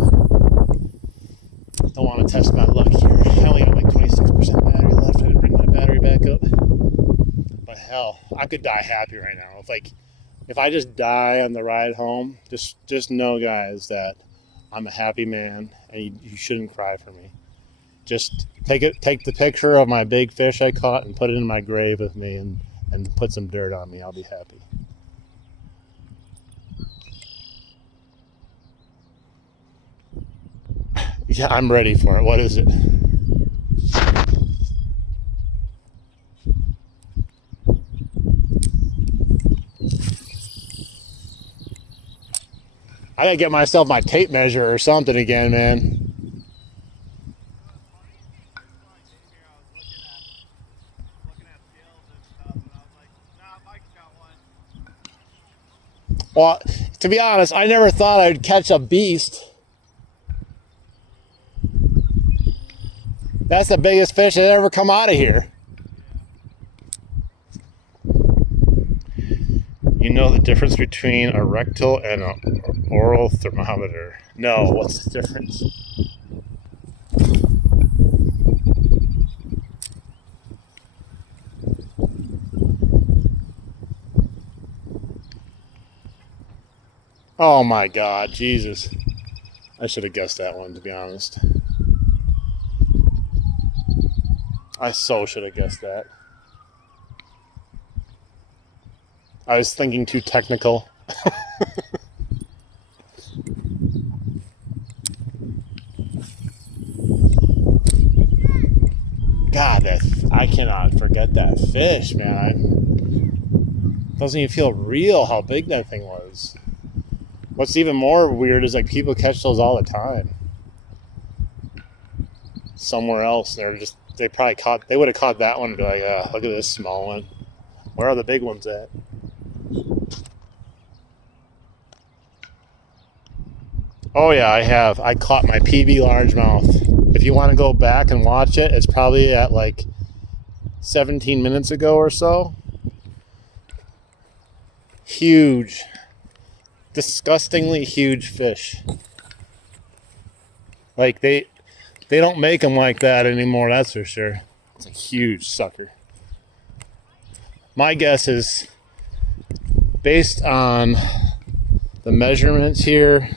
Don't want to test my luck here. I only got like 26% battery left. I didn't bring my battery back up. But hell, I could die happy right now. If I just die on the ride home, just know, guys, that I'm a happy man, and you shouldn't cry for me. Just take the picture of my big fish I caught and put it in my grave with me, and put some dirt on me. I'll be happy. Yeah, I'm ready for it. What is it? I gotta get myself my tape measure or something again, man. Well, to be honest, I never thought I'd catch a beast. That's the biggest fish that ever come out of here. You know the difference between a rectal and an oral thermometer? No, what's the difference? Oh my God, Jesus. I should have guessed that one, to be honest. I so should have guessed that. I was thinking too technical. God, I cannot forget that fish, man. It doesn't even feel real how big that thing was. What's even more weird is like people catch those all the time. Somewhere else, they would have caught that one and be like, look at this small one. Where are the big ones at? Oh yeah, I caught my PB largemouth. If you want to go back and watch it, it's probably at like 17 minutes ago or so. Huge, disgustingly huge fish. Like they don't make them like that anymore, that's for sure. It's a huge sucker. My guess is, based on the measurements here,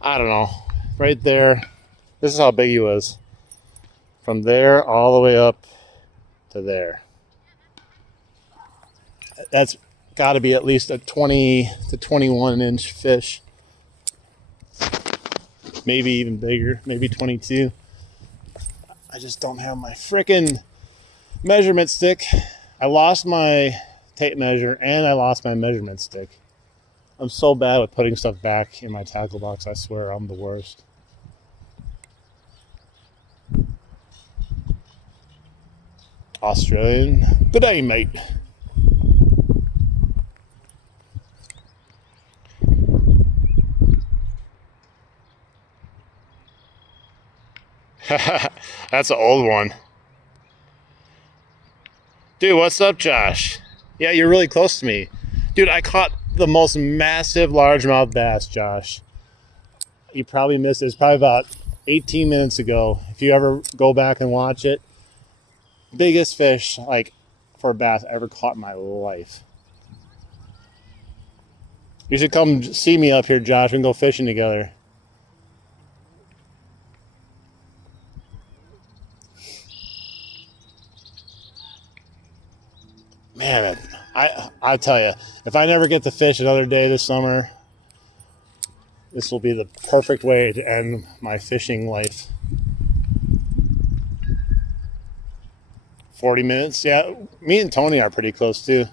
I don't know, right there, this is how big he was. From there all the way up to there. That's got to be at least a 20 to 21 inch fish. Maybe even bigger, maybe 22. I just don't have my frickin' measurement stick. I lost my tape measure and I lost my measurement stick. I'm so bad with putting stuff back in my tackle box. I swear I'm the worst. Australian. Good day, mate. That's an old one. Dude, what's up, Josh? Yeah, you're really close to me. Dude, I caught the most massive largemouth bass, Josh. You probably missed it. It's probably about 18 minutes ago. If you ever go back and watch it, biggest fish, like, for a bass I ever caught in my life. You should come see me up here, Josh. We can go fishing together. Man, I tell you, if I never get to fish another day this summer, this will be the perfect way to end my fishing life. 40 minutes? Yeah, me and Tony are pretty close too.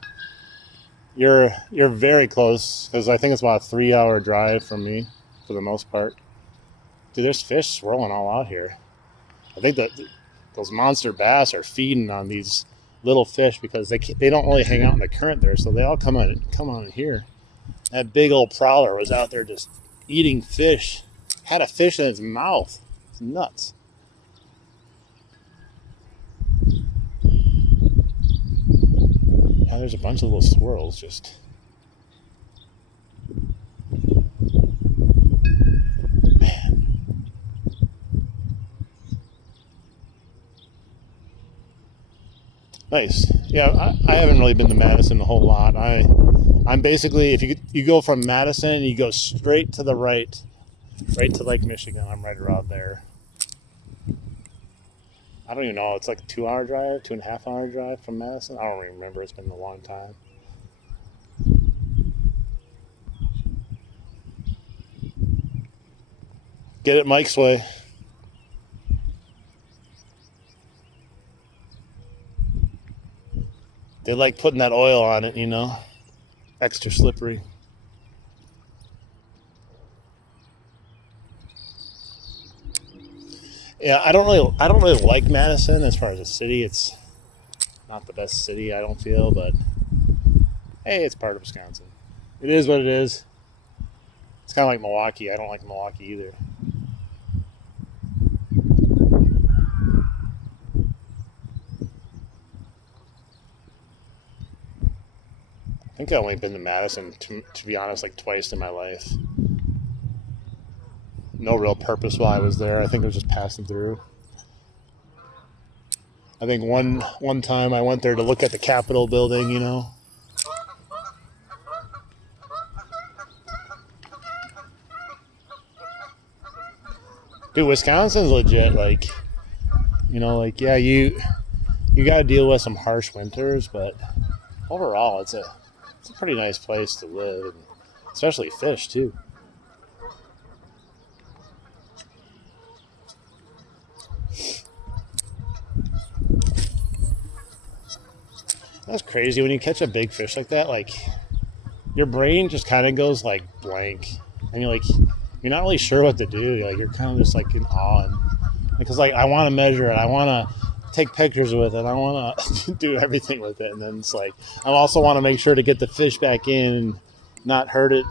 You're very close, because I think it's about a 3-hour drive from me for the most part. Dude, there's fish swirling all out here. I think that those monster bass are feeding on these little fish because they don't really hang out in the current there, so they all come on here. That big old prowler was out there just eating fish. Had a fish in its mouth. It's nuts. Oh, there's a bunch of little swirls just. Man. Nice. Yeah, I haven't really been to Madison a whole lot. I'm basically, if you go from Madison, you go straight to the right to Lake Michigan. I'm right around there. I don't even know. It's like a 2-hour drive, 2.5-hour drive from Madison. I don't even remember. It's been a long time. Get it Mike's way. They like putting that oil on it, you know, extra slippery. Yeah, I don't really like Madison as far as a city. It's not the best city, I don't feel, but hey, it's part of Wisconsin. It is what it is. It's kind of like Milwaukee. I don't like Milwaukee either. I think I've only been to Madison, to be honest, like twice in my life. No real purpose while I was there. I think I was just passing through. I think one time I went there to look at the Capitol building, you know. Dude, Wisconsin's legit, like, you know, like, yeah, you got to deal with some harsh winters, but overall, it's a pretty nice place to live, and especially fish, too. That's crazy. When you catch a big fish like that, like, your brain just kind of goes, like, blank. And you're not really sure what to do. Like, you're kind of just, like, in awe. Because, like, I want to measure it. I want to take pictures with it. I want to do everything with it. And then it's like, I also want to make sure to get the fish back in and not hurt it.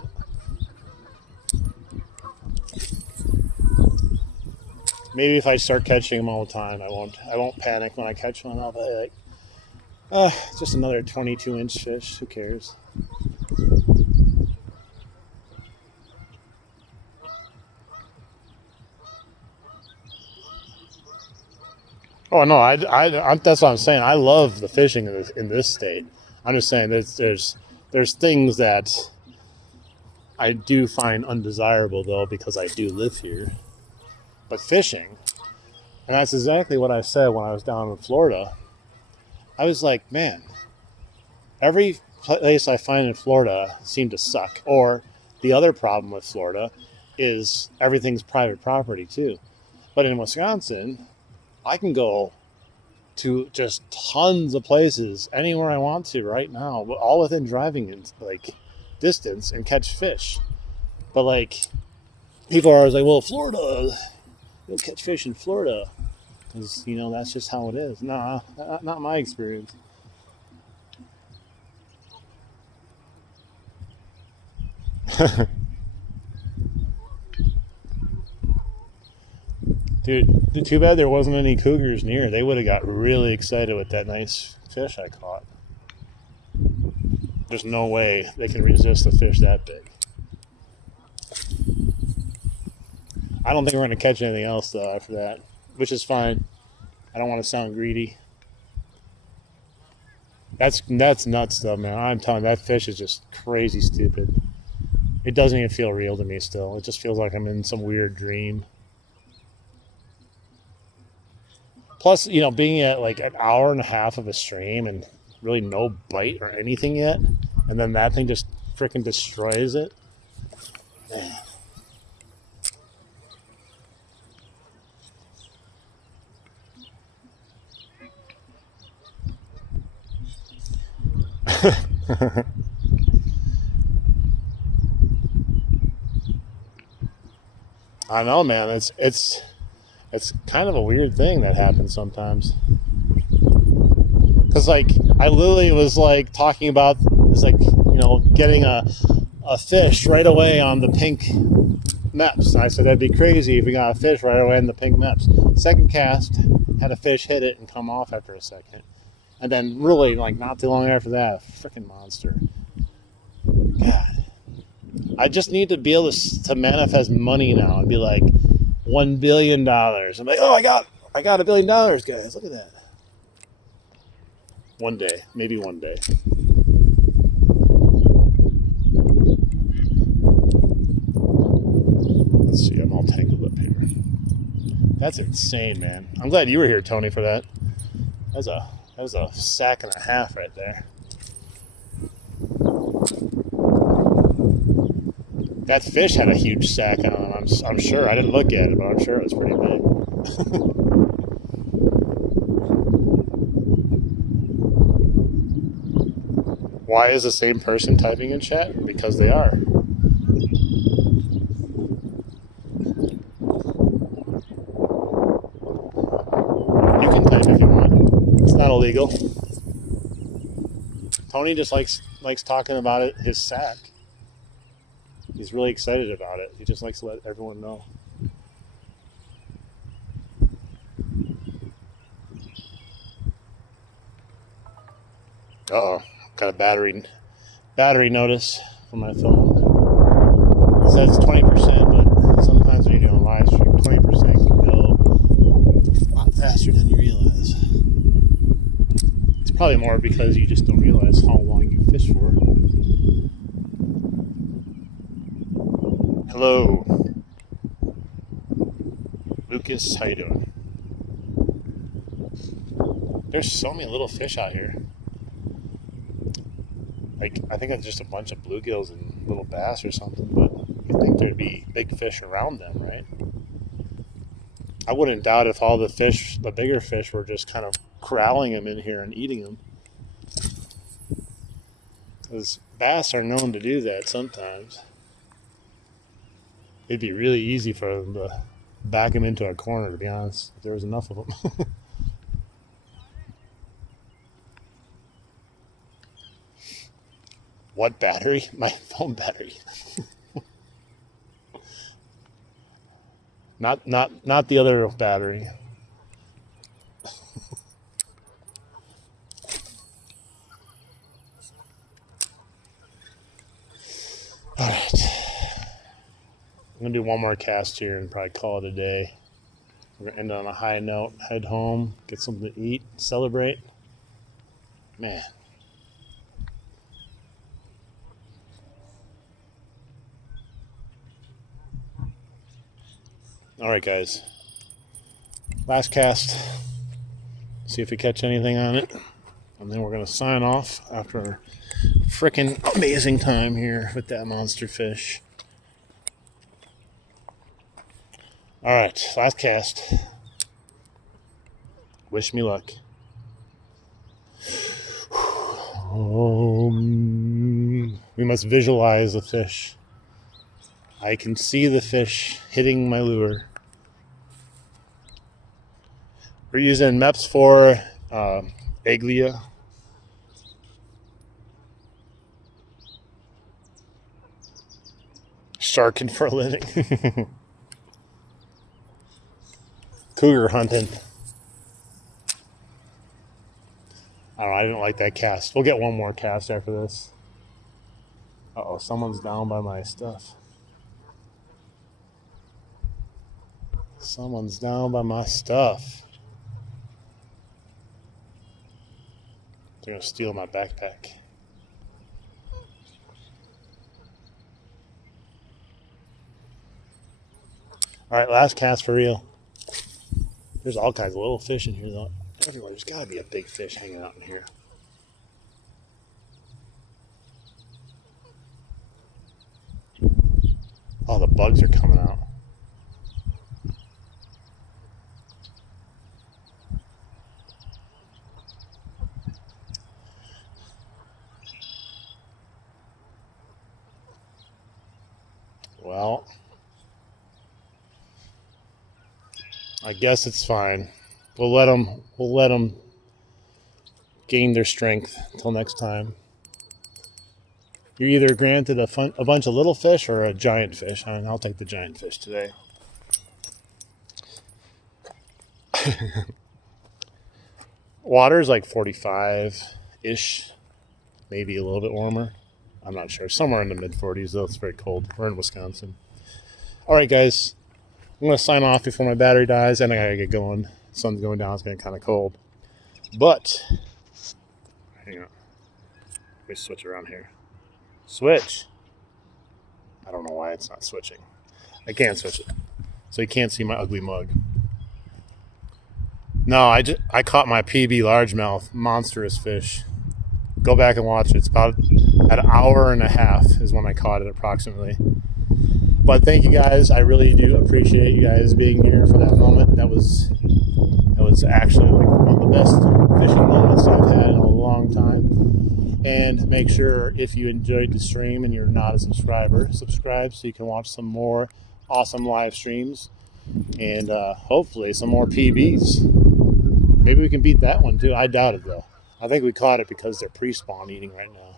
Maybe if I start catching them all the time, I won't panic when I catch one. I'll be like, it's just another 22-inch fish. Who cares? Oh no, that's what I'm saying. I love the fishing in this state. I'm just saying there's things that I do find undesirable though because I do live here. But fishing, and that's exactly what I said when I was down in Florida. I was like, man, every place I find in Florida seemed to suck. Or the other problem with Florida is everything's private property too. But in Wisconsin, I can go to just tons of places anywhere I want to right now, all within driving like distance, and catch fish. But like, people are always like, well, Florida, you'll catch fish in Florida because, you know, that's just how it is. Nah, not my experience. Dude, too bad there wasn't any cougars near. They would have got really excited with that nice fish I caught. There's no way they can resist a fish that big. I don't think we're going to catch anything else, though, after that, which is fine. I don't want to sound greedy. That's nuts, though, man. I'm telling you, that fish is just crazy stupid. It doesn't even feel real to me still. It just feels like I'm in some weird dream. Plus, you know, being at like an hour and a half of a stream and really no bite or anything yet, and then that thing just freaking destroys it. Man. I know, man. It's kind of a weird thing that happens sometimes. Because, like, I literally was, like, talking about, it's like, you know, getting a fish right away on the pink meps. And I said, that'd be crazy if we got a fish right away on the pink meps. Second cast, had a fish hit it and come off after a second. And then, really, like, not too long after that, freaking monster. God. I just need to be able to manifest money now and be like, $1 billion. I'm like, oh, I got $1 billion, guys. Look at that. One day, maybe one day. Let's see, I'm all tangled up here. That's insane, man. I'm glad you were here, Tony, for that. That was a sack and a half right there. That fish had a huge sack on him. I'm sure. I didn't look at it, but I'm sure it was pretty big. Why is the same person typing in chat? Because they are. You can type if you want. It's not illegal. Tony just likes talking about it, his sack. He's really excited about it. He just likes to let everyone know. Uh-oh. Got a battery notice from my phone. It says 20%, but sometimes when you're doing a live stream, 20% can go a lot faster than you realize. It's probably more because you just don't realize how long you fish for. Hello. Lucas, how you doing? There's so many little fish out here. Like, I think it's just a bunch of bluegills and little bass or something, but you'd think there'd be big fish around them, right? I wouldn't doubt if all the fish, the bigger fish, were just kind of corralling them in here and eating them. Because bass are known to do that sometimes. It'd be really easy for them to back them into a corner, to be honest, if there was enough of them. What battery? My phone battery. Not the other battery. All right. I'm going to do one more cast here and probably call it a day. We're going to end on a high note, head home, get something to eat, celebrate. Man. All right, guys. Last cast. See if we catch anything on it. And then we're going to sign off after our freaking amazing time here with that monster fish. All right, last cast. Wish me luck. We must visualize the fish. I can see the fish hitting my lure. We're using MEPS for Aglia. Sharking for a living. Cougar hunting. I don't know, I didn't like that cast. We'll get one more cast after this. Uh-oh, someone's down by my stuff. Someone's down by my stuff. They're going to steal my backpack. All right, last cast for real. There's all kinds of little fish in here, though. Everywhere. There's got to be a big fish hanging out in here. Oh, the bugs are coming out. Well, I guess it's fine. We'll let them gain their strength until next time. You're either granted a bunch of little fish or a giant fish. I'll take the giant fish today. Water's like 45-ish, maybe a little bit warmer. I'm not sure. Somewhere in the mid-40s, though. It's very cold. We're in Wisconsin. All right, guys. I'm going to sign off before my battery dies, and I got to get going. Sun's going down. It's getting kind of cold. But Hang on. Let me switch around here. Switch. I don't know why it's not switching. I can't switch it. So you can't see my ugly mug. No, I caught my PB largemouth, monstrous fish. Go back and watch it. It's about an hour and a half is when I caught it approximately. But thank you guys. I really do appreciate you guys being here for that moment. That was actually like one of the best fishing moments I've had in a long time. And make sure if you enjoyed the stream and you're not a subscriber, subscribe so you can watch some more awesome live streams and hopefully some more PBs. Maybe we can beat that one too. I doubt it though. I think we caught it because they're pre-spawn eating right now.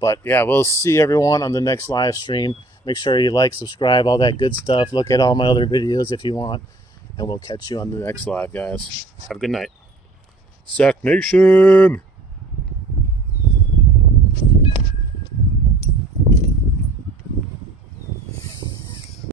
But yeah, we'll see everyone on the next live stream. Make sure you like, subscribe, all that good stuff. Look at all my other videos if you want. And we'll catch you on the next live, guys. Have a good night. Sack Nation!